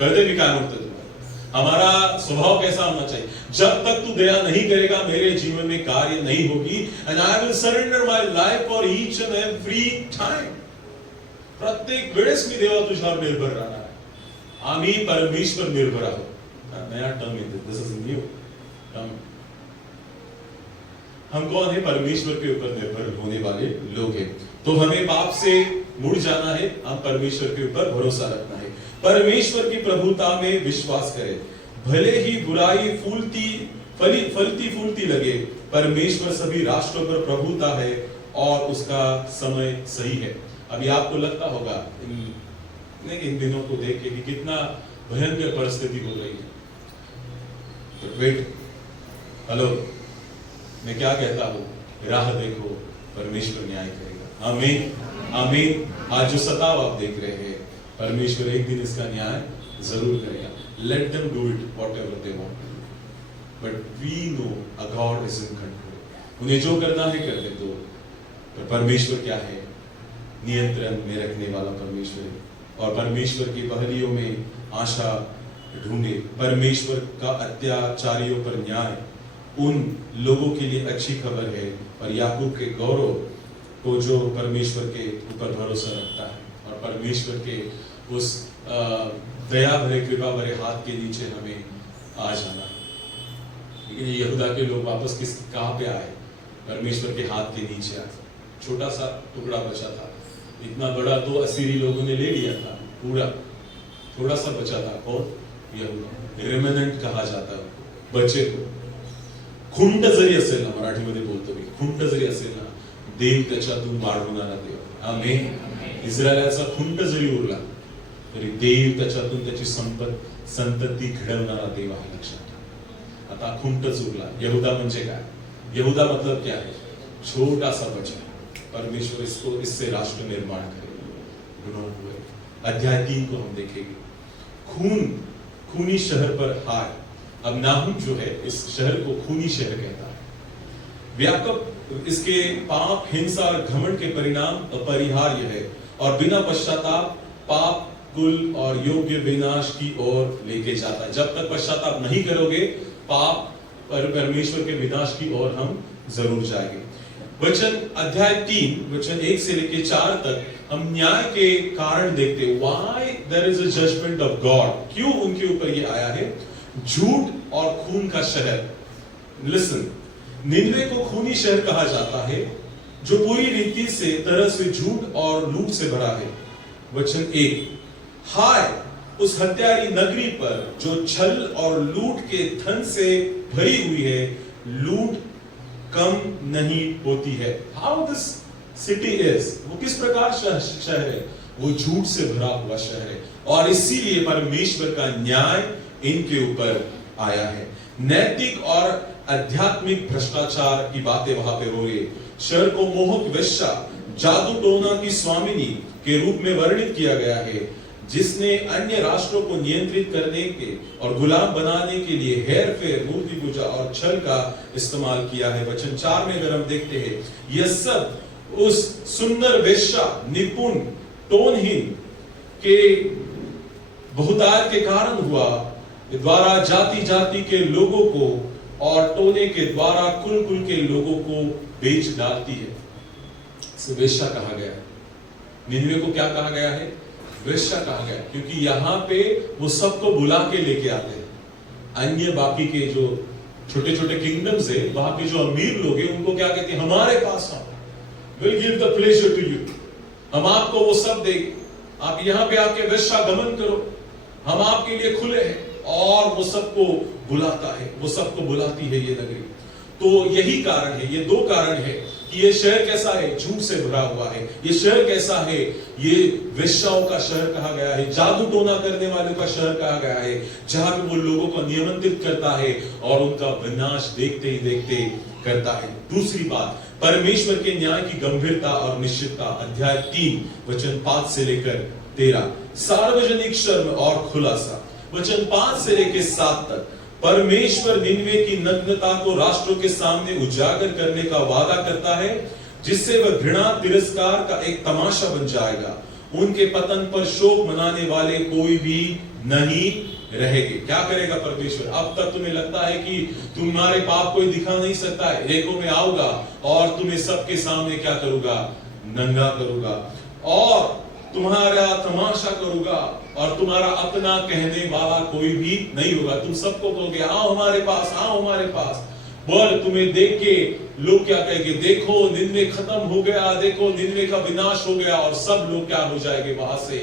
कळते मी काय म्हणतो? हमारा स्वभाव कैसा होना चाहिए? जब तक तू दया नहीं करेगा, मेरे जीवन में कार्य नहीं होगी। And I will surrender my life for each and every time. प्रत्येक वेळेस मी देवा तुझ्यावर निर्भर राहणार आहे। आम्ही परमेश्वर निर्भर आहोत। नया टर्म है, दिस इज न्यू टर्म। हम कौन है? परमेश्वर के ऊपर निर्भर होने वाले लोग हैं। तो हमें पाप से मुड़ जाना है, हम परमेश्वर के ऊपर भरोसा रखना है। परमेश्वर की प्रभुता में विश्वास करें। भले ही बुराई फलती फूलती लगे, परमेश्वर सभी राष्ट्रों पर प्रभुता है और उसका समय सही है। अभी आपको लगता होगा इन दिनों को देख के कि कितना भयंकर परिस्थिति हो रही है। वेट, हेलो, मैं क्या कहता हूं? राह देखो, परमेश्वर न्याय करेगा। आमीन, आमीन। आज जो सताव आप देख रहे हैं, परमेश्वर एक दिन इसका न्याय जरूर करेगा। Let them do it whatever they want, but we know a God is in control. उन्हें जो करना है करने दो। तो परमेश्वर क्या है? नियंत्रण में रखने वाला परमेश्वर है। और परमेश्वर की पहलियों में आशा ढूंढे। परमेश्वर का अत्याचारियों पर न्याय उन लोगों के लिए अच्छी खबर है, और याकूब के गौरव को जो परमेश्वर के ऊपर भरोसा रखता है और परमेश्वर के उस दया भरे कृपा भरे हाथ के नीचे हमें आ जाना। लेकिन यहूदा के लोग वापस कहां पे आए? परमेश्वर के हाथ के नीचे आए। छोटा सा टुकड़ा बचा था, इतना बड़ा तो असीरी लोगों ने ले लिया था पूरा, थोड़ा सा बचा था। कौन? यहूदा। रेमेनेंट कहा जाता है बचे को। खुंट जरी असेल ना, मराठीमध्ये बोलतो मी, खुंट जरी असेल ना, देव त्याच्यातून वाढवणारा देव। आमेन। इस्रायलाचा खुंट जरी उरला तरी देव त्याच्यातून त्याची संतती घडवणारा देव आहे. लक्षात ठेवा. आता खुंटच उरला. यहूदा म्हणजे काय? यहूदा मतलब क्या है? छोटा सा बच्चा. परमेश्वर इससे राष्ट्र निर्माण करेगा. अध्याय 3 को हम देखेंगे. खूनी शहर पर हाय. अब नाहुम जो है इस शहर को खूनी शहर कहता है. व्यापक इसके पाप, हिंसा और घमंड के परिणाम अपरिहार्य है और बिना पश्चाताप पाप, कुल और योग्य विनाश की ओर लेके जाता है. जब तक पश्चाताप नहीं करोगे पाप पर परमेश्वर के विनाश की ओर हम जरूर जाएंगे. वचन अध्याय 3 वचन 1 से लेकर 4 तक हम न्याय के कारण देखते हैं. Why there is a judgment of God? क्यों उनके ऊपर ये आया है? झूठ और खून का शहर. Listen, निनवे को खूनी शहर कहा जाता है जो पूरी रीति से तरह से झूठ और लूट से भरा है. वचन 1, हाय उस हत्यारी नगरी पर जो छल और लूट के धन से भरी हुई है. लूट कम नहीं होती है. हाउ दिस सिटी इज, वो किस प्रकार शहर है? वो झूठ से भरा हुआ शहर है और इसीलिए परमेश्वर का न्याय इनके ऊपर आया है. नैतिक और आध्यात्मिक भ्रष्टाचार की बातें वहां पे हो रही है. शहर को मोहक वेश्या, जादू टोना की स्वामिनी के रूप में वर्णित किया गया है जिसने अन्य राष्ट्रों को नियंत्रित करने के और गुलाम बनाने के लिए हेर फेर, मूर्ति पूजा और छल का इस्तेमाल किया है. वचन 4 में अगर हम देखते हैं, यह सब उस सुंदर वेश्या, निपुण, टोनहीन के बहुतायत के कारण हुआ, द्वारा जाति जाति के लोगों को और टोने के द्वारा कुल कुल के लोगों को बेच डालती है. इसे वेश्या कहा गया है. निनवे को क्या कहा गया है? वेश्या कहा गया, क्योंकि यहाँ पे वो सबको बुला के लेके आते हैं. अन्य बाकी के जो छोटे छोटे किंगडम्स है, वहां के जो अमीर लोग हैं, उनको क्या कहते हैं? हमारे पास आओ, will give the pleasure to you. हम आपको वो सब देंगे, आप यहाँ पे आके वेश्या गमन करो, हम आपके लिए खुले हैं. और वो सबको बुलाता है, वो सबको बुलाती है ये नगरी. तो यही कारण है, ये 2 कारण है कि ये शहर कैसा है? झूठ से भरा हुआ है. ये शहर कैसा है? ये वेश्याओं का शहर कहा गया है, जादू टोना करने वालों का शहर कहा गया है, जहां पे वो लोगों को नियंत्रित करता है और उनका विनाश देखते ही देखते करता है. दूसरी बात, परमेश्वर के न्याय की गंभीरता और निश्चितता. अध्याय 3 वचन 5 से लेकर 13. सार्वजनिक शर्म और खुलासा. वचन 5 से लेकर 7 तक परमेश्वर निनवे की नग्नता को राष्ट्रों के सामने उजागर करने का वादा करता है, जिससे वह घृणा तिरस्कार का एक तमाशा बन जाएगा. उनके पतन पर शोक मनाने वाले कोई भी नहीं रहेंगे. क्या करेगा परमेश्वर? अब तक तुम्हें लगता है कि तुम्हारे पाप कोई दिखा नहीं सकता है. देखो मैं आऊंगा और तुम्हें सबके सामने क्या करूंगा? नंगा करूंगा और तुम्हारा तमाशा करूंगा और तुम्हारा अपना कहने वाला कोई भी नहीं होगा. तुम सबको कहोगे आओ हमारे पास, आओ हमारे पास. बोल, तुम्हें देख के लोग क्या कहेंगे? देखो निनवे खत्म हो गया, देखो निनवे का विनाश हो गया. और सब लोग क्या हो जाएंगे? वहां से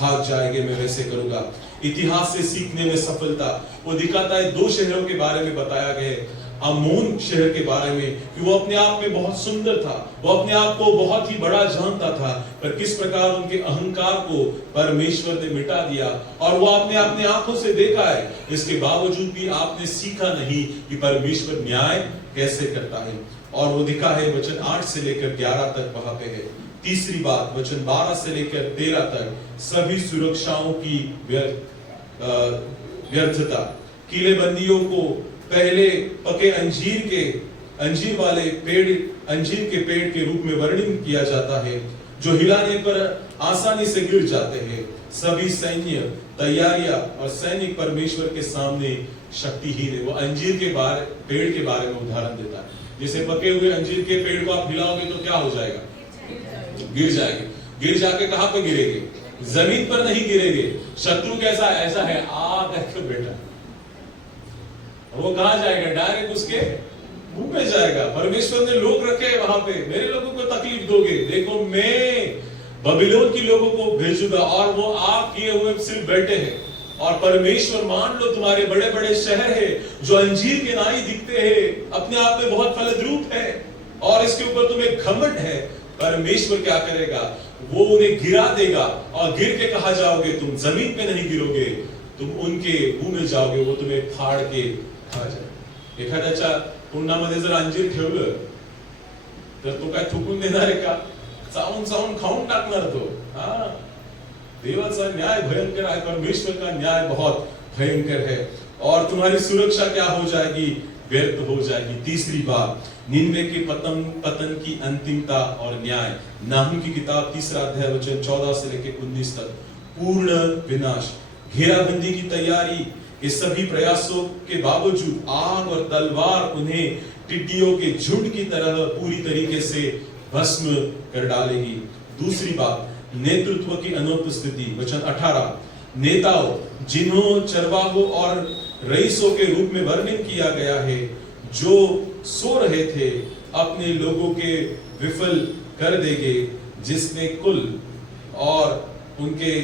भाग जाएंगे. मैं वैसे करूंगा. इतिहास से सीखने में सफलता. वो दिखाता है 2 शहरों के बारे में बताया गया है. अमोन शहर के बारे में कि वो अपने आप में बहुत सुंदर था, वो अपने आप को बहुत ही बड़ा जानता था, पर किस प्रकार उनके अहंकार को परमेश्वर ने मिटा दिया. और वो आपने अपने आंखों से देखा है, इसके बावजूद भी आपने सीखा नहीं कि परमेश्वर न्याय कैसे करता है. और वो दिखा है वचन 8 से लेकर 11 तक वहां पे है. तीसरी बात, वचन 12 से लेकर 13 तक सभी सुरक्षाओं की व्यर्थता. किलेबंदियों को पहले पके अंजीर वाले पेड़, अंजीर के पेड़ के रूप में वर्णन किया जाता है, जो हिलाने पर आसानी से गिर जाते हैं. सभी सैन्य तैयारियां और सैनिक परमेश्वर के सामने शक्तिहीन है. वो अंजीर के पेड़ के बारे में उदाहरण देता है. जैसे पके हुए अंजीर के पेड़ को आप हिलाओगे तो क्या हो जाएगा? गिर जाएंगे. गिर जाके कहां पर गिरेंगे? जमीन पर नहीं गिरेंगे. शत्रु कैसा है? ऐसा है आ करके बेटा, वो कहां जाएगा? डायरेक्ट उसके मुंह में जाएगा. परमेश्वर ने लोग रखे हैं वहां पे, मेरे लोगों को तकलीफ दोगे, देखो मैं बबीलोन के लोगों को भेजूंगा और वो आप किए हुए सिर्फ बैठे हैं. और परमेश्वर मान लो तुम्हारे बड़े बड़े शहर है जो अंजीर के नाई दिखते हैं, अपने आप में बहुत फलद्रूप है और इसके ऊपर तुम्हें घमंड है. परमेश्वर क्या करेगा? वो उन्हें गिरा देगा और गिर के कहा जाओगे, तुम जमीन पे नहीं गिरोगे, तुम उनके मुंह में जाओगे, वो तुम्हें फाड़ के खा जाए। एखाद्याच्या कुंडामध्ये जर अंजीर ठेवलं तर तो काय थुकून देणार आहे का? चावून चावून खाऊन टाकणार तो। हाँ, देवाचा न्याय भयंकर है, परमेश्वर का न्याय बहुत भयंकर है, और तुम्हारी सुरक्षा क्या हो जाएगी? व्यर्थ हो जाएगी। तीसरी बात, निन्वे के पतन की अंतिमता और न्याय। नाहूम की किताब 3 अध्याय वचन 14 से लेकर 19 तक। पूर्ण विनाश, घेराबंदी की तैयारी, ये सभी प्रयासों के बावजूद आग और तलवार उन्हें टिड्डियों के झुंड की तरह पूरी तरीके से भस्म कर डालेगी। दूसरी बात, नेतृत्व की अनुपस्थिति, वचन 18। नेताओं जिन्हों चरवाहों और रईसों के रूप में वर्णन किया गया है, जो सो रहे थे, अपने लोगों के विफल कर देंगे, जिसने कुल और उनके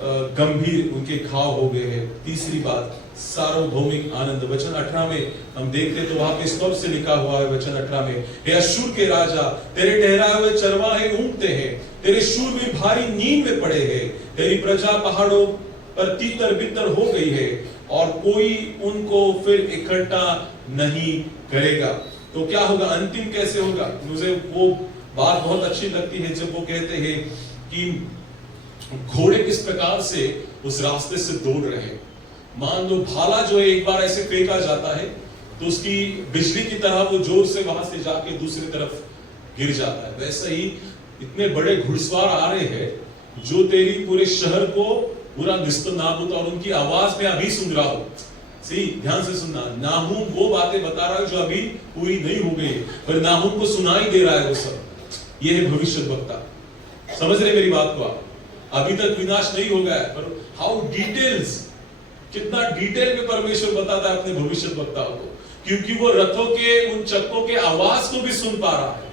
गंभीर उनके घाव हो गए हैं। तीसरी बात, सार्वभौमिक आनंद, वचन 18 में हम देखते तो वहां पे स्तर से लिखा हुआ है वचन 18 में, हे अश्शूर के राजा, तेरे ठहराए हुए चरवाहे ऊँघते हैं, तेरे शूरवीर भारी नींद में पड़े हैं, तेरी प्रजा पहाड़ों पर तीतर बितर हो गई है और कोई उनको फिर इकट्ठा नहीं करेगा। तो क्या होगा? अंतिम कैसे होगा? मुझे वो बात बहुत अच्छी लगती है जब वो कहते हैं कि घोड़े किस प्रकार से उस रास्ते से दौड़ रहे हैं। मान लो भाला जो है एक बार ऐसे फेंका जाता है तो उसकी बिजली की तरह वो जोर से वहां से जाके दूसरी तरफ गिर जाता है। वैसे ही इतने बड़े घुड़सवार आ रहे हैं जो तेरी पूरे शहर को पूरा निस्तनाबूद, और उनकी आवाज में अभी सुन रहा हो। सही ध्यान से सुनना, नाहूम वो बातें बता रहा है जो अभी पूरी नहीं हो गई, पर नाहूम को सुनाई दे रहा है वो सब। ये है भविष्यद्वक्ता। समझ रहे मेरी बात को आप? अभी तक विनाश नहीं हो गया है, पर हाउ डिटेल्स, कितना डिटेल में परमेश्वर बताता है अपने भविष्यद्वक्ताओं को, क्योंकि वो रथों के उन चक्कों के आवाज को भी सुन पा रहा है।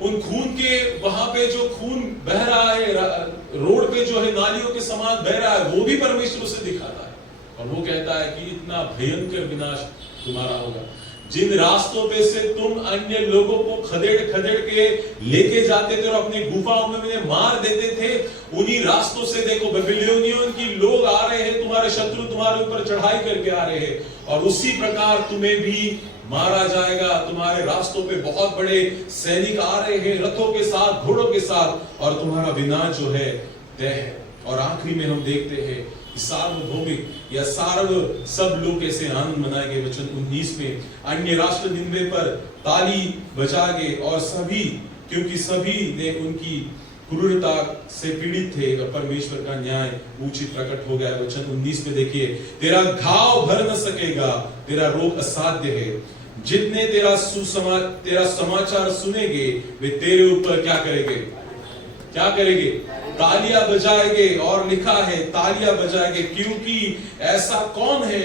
उन खून के वहां पे जो खून बह रहा है, रोड पे जो है नालियों के समान बह रहा है, वो भी परमेश्वर उसे दिखाता है, और वो कहता है कि इतना भयंकर विनाश तुम्हारा होगा। जिन रास्तों पे से तुम अन्य लोगों को खदेड़ खदेड़ के लेके जाते थे और अपनी गुफाओं में मार देते थे, उन्हीं रास्तों से देखो बेबीलोनियन की लोग आ रहे हैं, तुम्हारे शत्रु तुम्हारे ऊपर चढ़ाई करके आ रहे हैं, और उसी प्रकार तुम्हें भी मारा जाएगा। तुम्हारे रास्तों पे बहुत बड़े सैनिक आ रहे हैं रथों के साथ, घोड़ों के साथ, और तुम्हारा विनाश जो है तय है। और आखिरी में हम देखते हैं सार्वभौमिक या सार्व सब लोग कैसे आनंद मनाएंगे। वचन 19 में, अन्य राष्ट्र निन्वे पर ताली बजाएंगे और सभी, क्योंकि सभी ने उनकी क्रूरता से पीड़ित थे, और परमेश्वर का न्याय उचित प्रकट हो गया। वचन 19 में देखिए, तेरा घाव भर न सकेगा, तेरा रोग असाध्य है, जितने तेरा समाचार सुनेंगे वे तेरे ऊपर क्या करेंगे? क्या करेंगे? तालियां बजाएंगे। और लिखा है तालियां बजाएंगे, क्योंकि ऐसा कौन है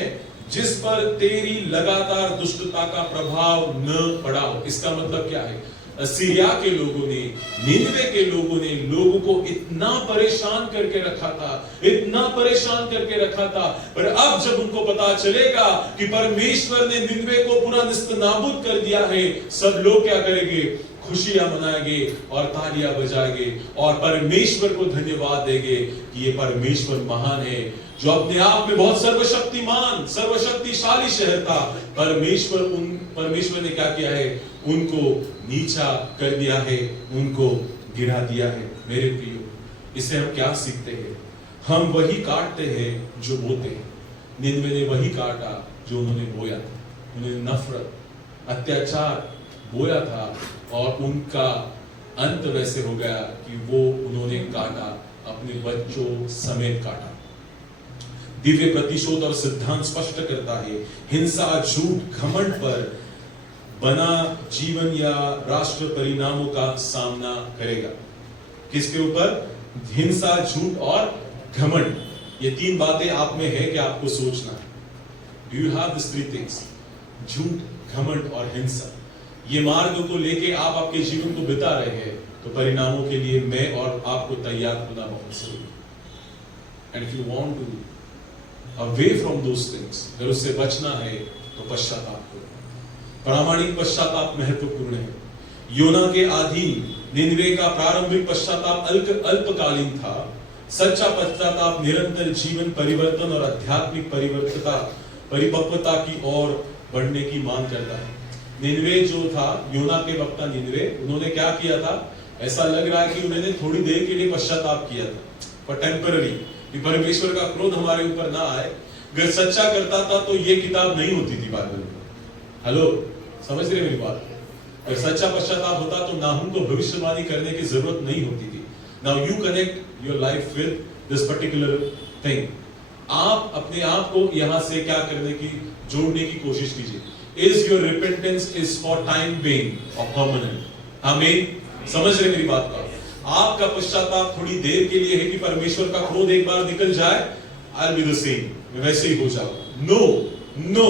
जिस पर तेरी लगातार दुष्टता का प्रभाव न पड़ा हो। इसका मतलब क्या है? सीरिया के लोगों ने, निन्वे के लोगों ने लोगों को इतना परेशान करके रखा था, इतना परेशान करके रखा था, पर अब जब उनको पता चलेगा कि परमेश्वर ने निन्वे को पूरा निस्तनाबूद कर दिया है, सब लोग क्या करेंगे? खुशियां मनाएंगे और तालियां बजाएंगे और परमेश्वर को धन्यवाद देंगे कि ये परमेश्वर महान है, जो अपने आप में बहुत सर्वशक्तिमान, सर्वशक्तिशाली शहर था। परमेश्वर ने क्या किया है? उनको नीचा कर दिया है, उनको गिरा दिया है। मेरे प्रियो, इससे हम क्या सीखते हैं? हम वही काटते हैं जो बोते हैं। निन्वे ने वही काटा जो उन्होंने बोया था। उन्होंने नफरत, अत्याचार बोया था, और उनका अंत वैसे हो गया कि वो उन्होंने काटा, अपने बच्चों समेत काटा। दिव्य प्रतिशोध और सिद्धांत स्पष्ट करता है, हिंसा, झूठ, घमंड पर बना जीवन या राष्ट्र परिणामों का सामना करेगा। किसके ऊपर? हिंसा, झूठ और घमंड। ये तीन बातें आप में है कि आपको सोचना है। Do you have this three things? झूठ, घमंड और हिंसा। ये मार्ग को लेके आप आपके जीवन को बिता रहे हैं, तो परिणामों के लिए मैं और आपको तैयार होना बहुत जरूरी है। And if you want to away from those things, अगर उससे बचना है तो पश्चाताप करो। प्रामाणिक पश्चाताप महत्वपूर्ण है। योना के अधीन निनवे का प्रारंभिक पश्चाताप अल्पकालीन था। सच्चा पश्चाताप निरंतर जीवन परिवर्तन और आध्यात्मिक परिपक्वता की ओर बढ़ने की मांग करता है। निनवे जो था, योना के वक्त का निनवे, उन्होंने क्या किया था? ऐसा लग रहा है कि उन्होंने थोड़ी देर के लिए पश्चाताप किया था, पर टेम्पररी, कि परमेश्वर का क्रोध हमारे ऊपर ना आए। अगर सच्चा करता था तो ये किताब नहीं होती थी बाइबल में। हेलो, समझ रहे मेरी बात? अगर सच्चा पश्चाताप होता तो नाहुम को भविष्यवाणी करने की जरूरत नहीं होती थी। Now you connect your life with this particular thing. आप अपने आप को यहां से क्या करने की, जोड़ने की कोशिश कीजिए। Is your repentance is for time being और परमानेंट? आमीन। समझ रहे मेरी बात का? आपका पश्चाताप थोड़ी देर के लिए है कि परमेश्वर का क्रोध एक बार निकल जाए, I will be the same, मैं वैसे ही हो जाऊंगा। नो नो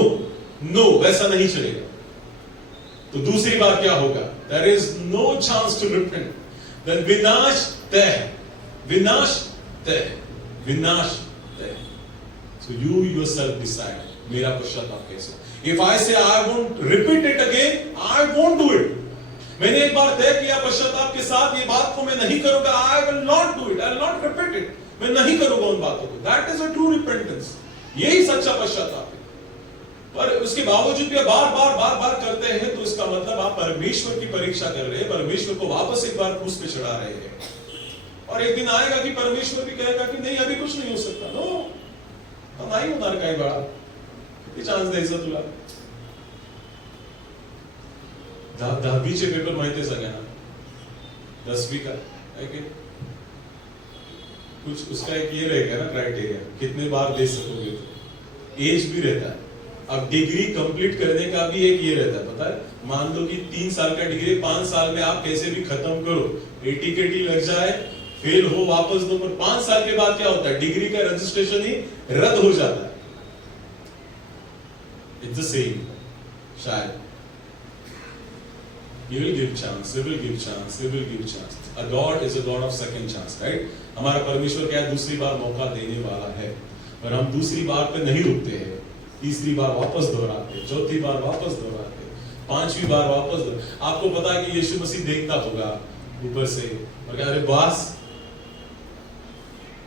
नो, वैसा नहीं चलेगा। तो दूसरी बात क्या होगा? There is no chance to repent, then विनाश तय, विनाश तय, विनाश तय। सो यू योरसेल्फ डिसाइड मेरा पश्चाताप कैसे। इफ आई से I won't repeat it again, I won't do it. मैंने एक बार तय किया पश्चाताप के साथ, ये बात को मैं नहीं करूंगा, I will not do it, I will not repeat it, मैं नहीं करूंगा उन बातों को। That is a true repentance, यही सच्चा पश्चाताप है। पर उसके बावजूद भी बार बार बार बार करते हैं, तो इसका मतलब आप परमेश्वर की परीक्षा कर रहे हैं, परमेश्वर को वापस एक बार क्रूस पे चढ़ा रहे हैं। और एक दिन आएगा कि परमेश्वर भी कहेगा कि नहीं, अभी कुछ नहीं हो सकता। नो, तो नहीं होणार काय बाळा, किती चान्स द्यायचा तुला? 10वीचे पेपर माहिती है सगळ्यांना, 10वीं का है कि कुछ उसका एक ये रहेगा ना क्राइटेरिया, कितने बार दे सकोगे। तो एज भी रहता है। अब डिग्री कंप्लीट करने का भी एक ये रहता है, पता है? मान लो कि 3 साल का डिग्री 5 साल में आप कैसे भी खत्म करो, एटीकेटी लग जाए, फेल हो, वापस दो, पर 5 साल के बाद क्या होता है? डिग्री का रजिस्ट्रेशन ही रद्द हो जाता है। इट्स द सेम, शायद He will give chance, he will give chance, he will give chance. A God is a God of second chance, right? हमारा परमेश्वर क्या है? दूसरी बार मौका देने वाला है। पर हम दूसरी बार पे नहीं रुकते हैं, तीसरी बार वापस दोहराते हैं, चौथी बार वापस दोहराते हैं, 5वीं बार वापस। आपको पता है कि यीशु मसीह देखता होगा ऊपर से और कह रहे, बास,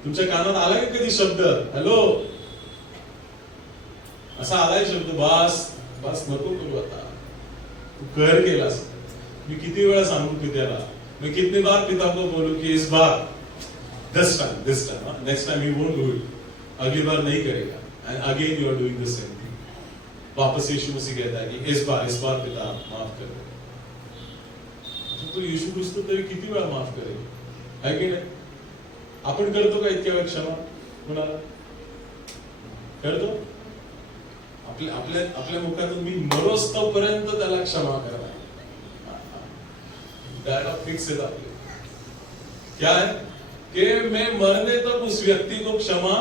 तुमच्या कानात आला का कधी शब्द, हॅलो, असा आलाय शब्द, बास बास नको करू आता, तू कर केलास। मैं कितनी वेळा सांगू पित्याला, मैं कितनी बार पिता को बोलूं कि इस बार, this time, next time he won't do it, अगली बार नहीं करेगा, and again you are doing the same thing। वापस यीशु मसीह कहता है कि इस बार पिता माफ कर दे। तो यीशु क्रिस्त तरी किती वेळा माफ करेगा, है की नाही? आपण करतो का इतक्या वेळ क्षमा कोणाला? करतो? आपल्या मुखातून मी मरोस तोपर्यंत त्याला क्षमा करा। फिक्स है क्या है कि मैं मरने तक उस व्यक्ति को क्षमा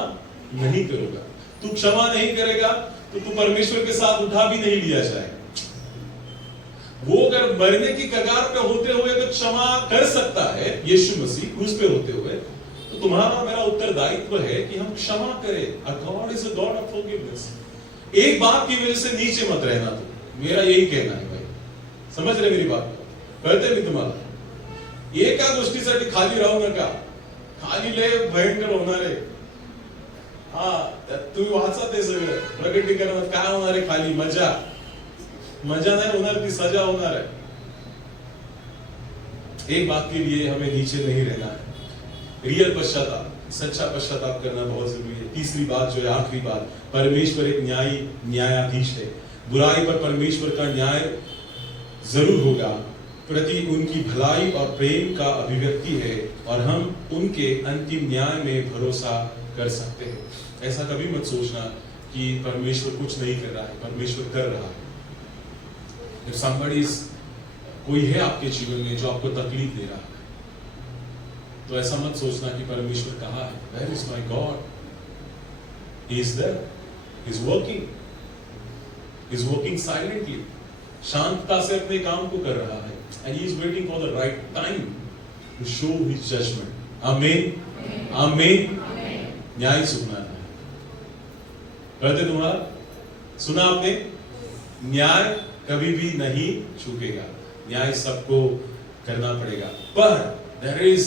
नहीं करूंगा। तू क्षमा नहीं करेगा तो तू परमेश्वर के साथ उठा भी नहीं लिया जाएगा। वो अगर मरने की कगार पे होते हुए तो क्षमा कर सकता है, यीशु मसीह क्रूस पे होते हुए, तो तुम्हारा मेरा उत्तरदायित्व है कि हम क्षमा करें। A God is a God of forgiveness। एक बात की वजह से नीचे मत रहना, तो मेरा यही कहना है भाई, समझ रहे मेरी बात? कळते मी तुम्हाला? एका गोष्टीसाठी खाली राहू नका, खाली लय भयंकर होणार आहे। हा, तुम्ही वाचा ते सगळं प्रकटीकरणात काय होणार आहे खाली, मजा नाही होणार, ती सजा होणार है। एक बात के लिए हमें नीचे नहीं रहना है। रियल पश्चाताप, सच्चा पश्चाताप करना बहुत जरूरी है। तीसरी बात जो है, आखिरी बात, परमेश्वर एक न्यायाधीश है। बुराई पर परमेश्वर का न्याय जरूर होगा, प्रति उनकी भलाई और प्रेम का अभिव्यक्ति है, और हम उनके अंतिम न्याय में भरोसा कर सकते हैं। ऐसा कभी मत सोचना कि परमेश्वर कुछ नहीं कर रहा है, परमेश्वर कर रहा है। If somebody is, कोई है आपके जीवन में जो आपको तकलीफ दे रहा है, तो ऐसा मत सोचना कि परमेश्वर कहाँ है। Where is my God? He is there. He is working. He is working silently. शांतता से अपने काम को कर रहा है, and he is waiting for the right time to show his judgment. Amen. Amen. न्याय सुनना है, कहते तुम्हारा सुना आपने? न्याय कभी भी नहीं चूकेगा। न्याय सबको करना पड़ेगा। पर there is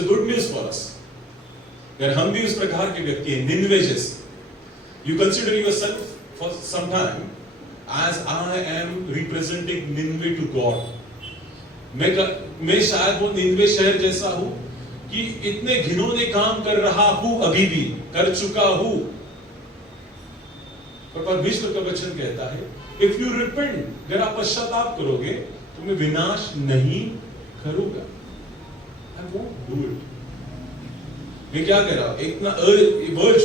a good news for us। अगर हम भी उस प्रकार के व्यक्ति हैं, निन्वे जैसे, you consider yourself for some time as I am representing Nineveh to God। मैं शायद वो निन्वे शहर जैसा हूं कि इतने घिनौने काम कर रहा हूं, अभी भी कर चुका हूं, पर परमेश्वर का वचन कहता है इफ यू रिपेंट, अगर आप पश्चाताप करोगे तो मैं विनाश नहीं करूंगा। I won't do it। मैं क्या कह रहा हूं, इतना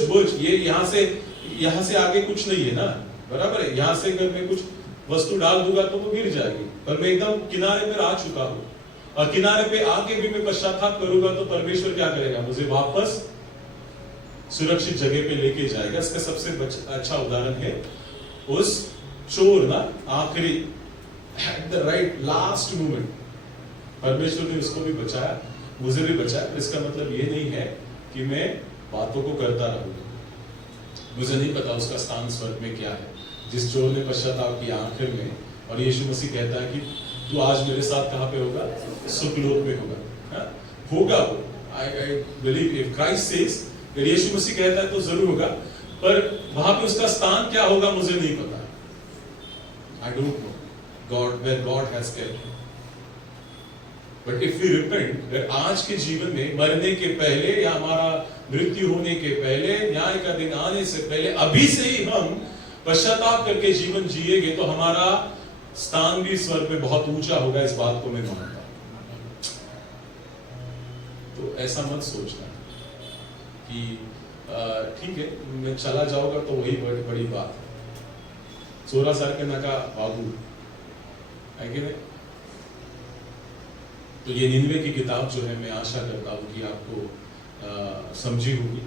वर्च ये यहां से आगे कुछ नहीं है ना, बराबर है। यहां से अगर मैं कुछ वस्तु डाल दूंगा तो वो गिर जाएगी, पर मैं एकदम किनारे पर आ चुका हूं, और किनारे पे आके भी मैं पश्चाताप करूंगा तो परमेश्वर क्या करेगा, मुझे वापस सुरक्षित जगह पे लेके जाएगा। इसका सबसे अच्छा उदाहरण है उस चोर ना, आखिरी at the right last moment परमेश्वर ने उसको भी बचाया, मुझे भी बचाया। इसका मतलब ये नहीं है कि मैं बातों को करता रहूंगा। मुझे नहीं पता उसका स्थान स्वर्ग में क्या है, जिस चोर ने पश्चाताप किया आखिर में, और यीशु मसीह कहता है कि तू आज मेरे साथ कहां पे होगा, सुखलोक में होगा वो। I believe if Christ says, अगर यीशु मसीह कहता है तो जरूर होगा, पर वहां पे उसका स्थान क्या होगा मुझे नहीं पता। I don't know God where God has kept. But if we repent, अगर आज के जीवन में मरने के पहले या हमारा मृत्यु होने के पहले, न्याय का दिन आने से पहले, अभी से ही हम पश्चाताप करके जीवन जिएंगे तो हमारा स्थान भी स्वर्ग में बहुत ऊंचा होगा। इस बात को मैं मानता हूं। तो ऐसा मत सोचना कि ठीक है मैं चला जाऊंगा तो वही बड़ी बात है। 16 साल के नका बाबू है कि नहीं। तो ये निन्वे की किताब जो है, मैं आशा करता हूं कि आपको समझी होगी।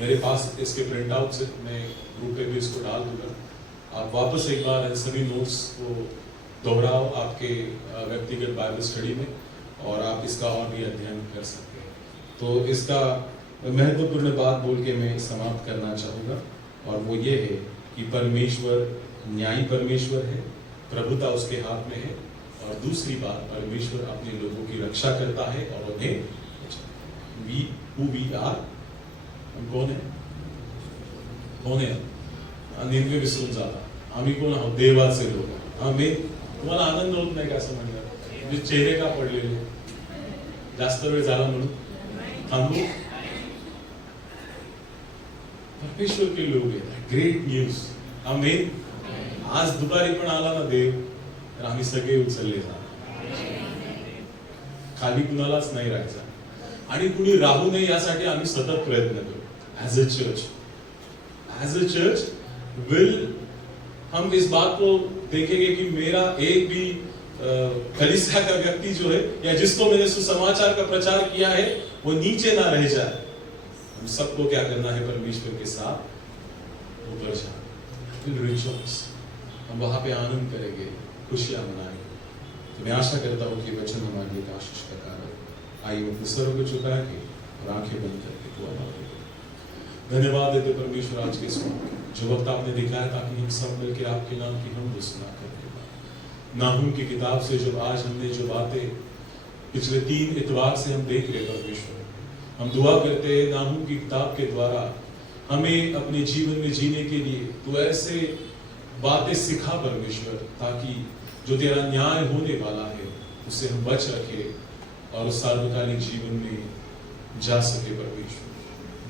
मेरे पास इसके प्रिंट आउट से मैं ग्रुप पे भी इसको डाल दूंगा। आप वापस एक बार सभी नोट्स को दोहराओ आपके व्यक्तिगत बाइबल स्टडी में, और आप इसका और भी अध्ययन कर सकते हैं। तो इसका महत्वपूर्ण बात बोल के मैं समाप्त करना चाहूँगा, और वो ये है कि परमेश्वर न्यायी परमेश्वर है, प्रभुता उसके हाथ में है, और दूसरी बात परमेश्वर अपने लोगों की रक्षा करता है और उन्हें वी आर, हम कौन है निन्वे विसरून जाता, आम्ही कोण आहोत, देवाचे लोक। आम्ही तुम्हाला आनंद होत नाही का असं म्हणलं, म्हणजे चेहरे का पडलेले, जास्त वेळ झाला म्हणून थांबू। परमेश्वर के लोग आहेत, ग्रेट न्यूज, आमेन। आज दुपारी पण आला ना देव, तर आम्ही सगळे उचलले जाणार, खाली कुणालाच नाही राहायचं, आणि कुणी राहू नये यासाठी आम्ही सतत प्रयत्न करू। एज अ चर्च विल हम इस बात को देखेंगे कि मेरा एक भी कलीसिया का व्यक्ति जो है, या जिसको मैंने सुसमाचार का प्रचार किया है, वो नीचे ना रह जाए। हम सबको क्या करना है, परमेश्वर के साथ ऊपर जाना, रिचुअल्स, हम वहां पे आनंद करेंगे, खुशियां मनाएंगे। तो मैं आशा करता हूँ कि वचन हमारे लिए आशीष का कारण। आइए अपने सरों को झुका के और आंखें बंद करके दुआ मांगेंगे। धन्यवाद देते परमेश्वर आज के समय जो वक्त आपने दिखाया, ताकि हम सब मिलकर आपके नाम की हम सुना करते। नाहूम की किताब से जो आज हमने जो बातें पिछले 3 इतवार से हम देख रहे परमेश्वर, हम दुआ करते हैं नाहूम की किताब के द्वारा हमें अपने जीवन में जीने के लिए तो ऐसे बातें सिखा परमेश्वर, ताकि जो तेरा न्याय होने वाला है उससे हम बच रखे और उस सार्वकालिक जीवन में जा सके। परमेश्वर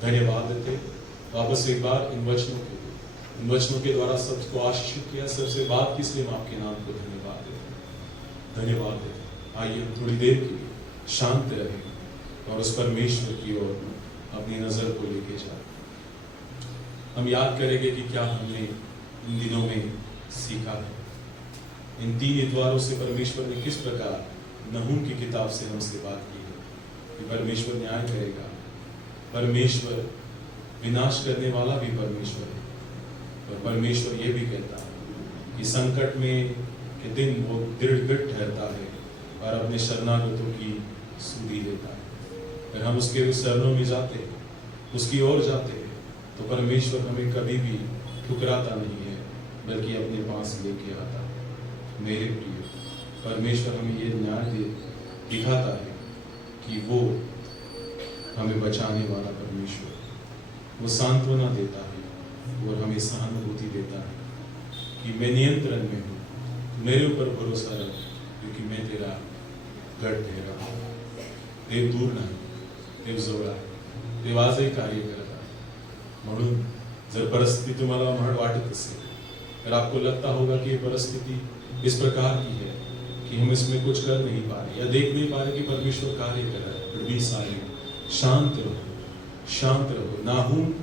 धन्यवाद देते वापस एक बार इन वचनों के द्वारा सबको आशीषित किया, सबसे बात की, इसलिए हम आपके नाम को धन्यवाद देते। आइए थोड़ी देर के लिए शांत रहे और उस परमेश्वर की ओर अपनी नजर को लेके जाए। हम याद करेंगे कि क्या हमने इन दिनों में सीखा है। इन 3 इतवारों से परमेश्वर ने किस प्रकार नहूम की किताब से हमसे बात की है कि परमेश्वर न्याय करेगा, परमेश्वर विनाश करने वाला भी परमेश्वर है, और परमेश्वर ये भी कहता है कि संकट में के दिन वो दृढ़ ठहरता है और अपने शरणागतों की सुधि देता है। अगर हम उसके शरणों में जाते हैं, उसकी ओर जाते हैं, तो परमेश्वर हमें कभी भी ठुकराता नहीं है, बल्कि अपने पास लेके आता है। मेरे प्रिय, परमेश्वर हमें ये न्याय दिखाता है कि वो हमें बचाने वाला परमेश्वर, वो सांत्वना देता है और हमें सहानुभूति देता है कि मैं नियंत्रण में हूँ, मेरे ऊपर भरोसा रख, क्योंकि मैं तेरा गढ़ ठहरा हूँ. देव दूर नाही, देव जवळ आहे, देव आजही कार्य करत आहे. म्हणून जर परिस्थिति तुम्हाला वाटत असेल, अगर आपको लगता होगा कि ये परिस्थिति इस प्रकार की है कि हम इसमें कुछ कर नहीं पा रहे या देख नहीं पा रहे कि परमेश्वर कार्य कर रहा है, फिर भी साइलेंट, शांत रहो, शांत रहो. नाहूम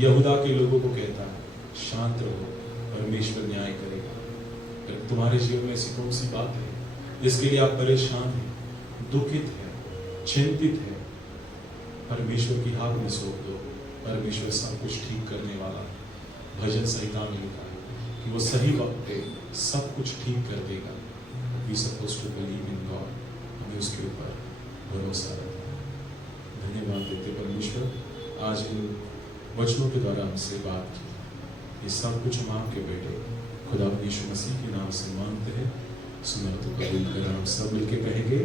यहूदा के लोगों को कहता है, शांत रहो, परमेश्वर न्याय करेगा. अगर तुम्हारे जीवन में ऐसी कौन सी बात है जिसके लिए आप परेशान हैं, दुखित हैं, चिंतित हैं, परमेश्वर की हाथ में सौंप दो. परमेश्वर सब कुछ ठीक करने वाला. भजन संहिता में लिखा है कि वो सही वक्त पे सब कुछ ठीक कर देगा. We supposed to believe in God. हमें उसके ऊपर भरोसा रखना है. धन्यवाद देते परमेश्वर, आज इन वचनों के द्वारा हमसे बात की. ये सब कुछ हम आपके बेटे खुदा यीशु मसीह के नाम से मांगते हैं. सुनर तो कबूल कर. हम सब मिलके कहेंगे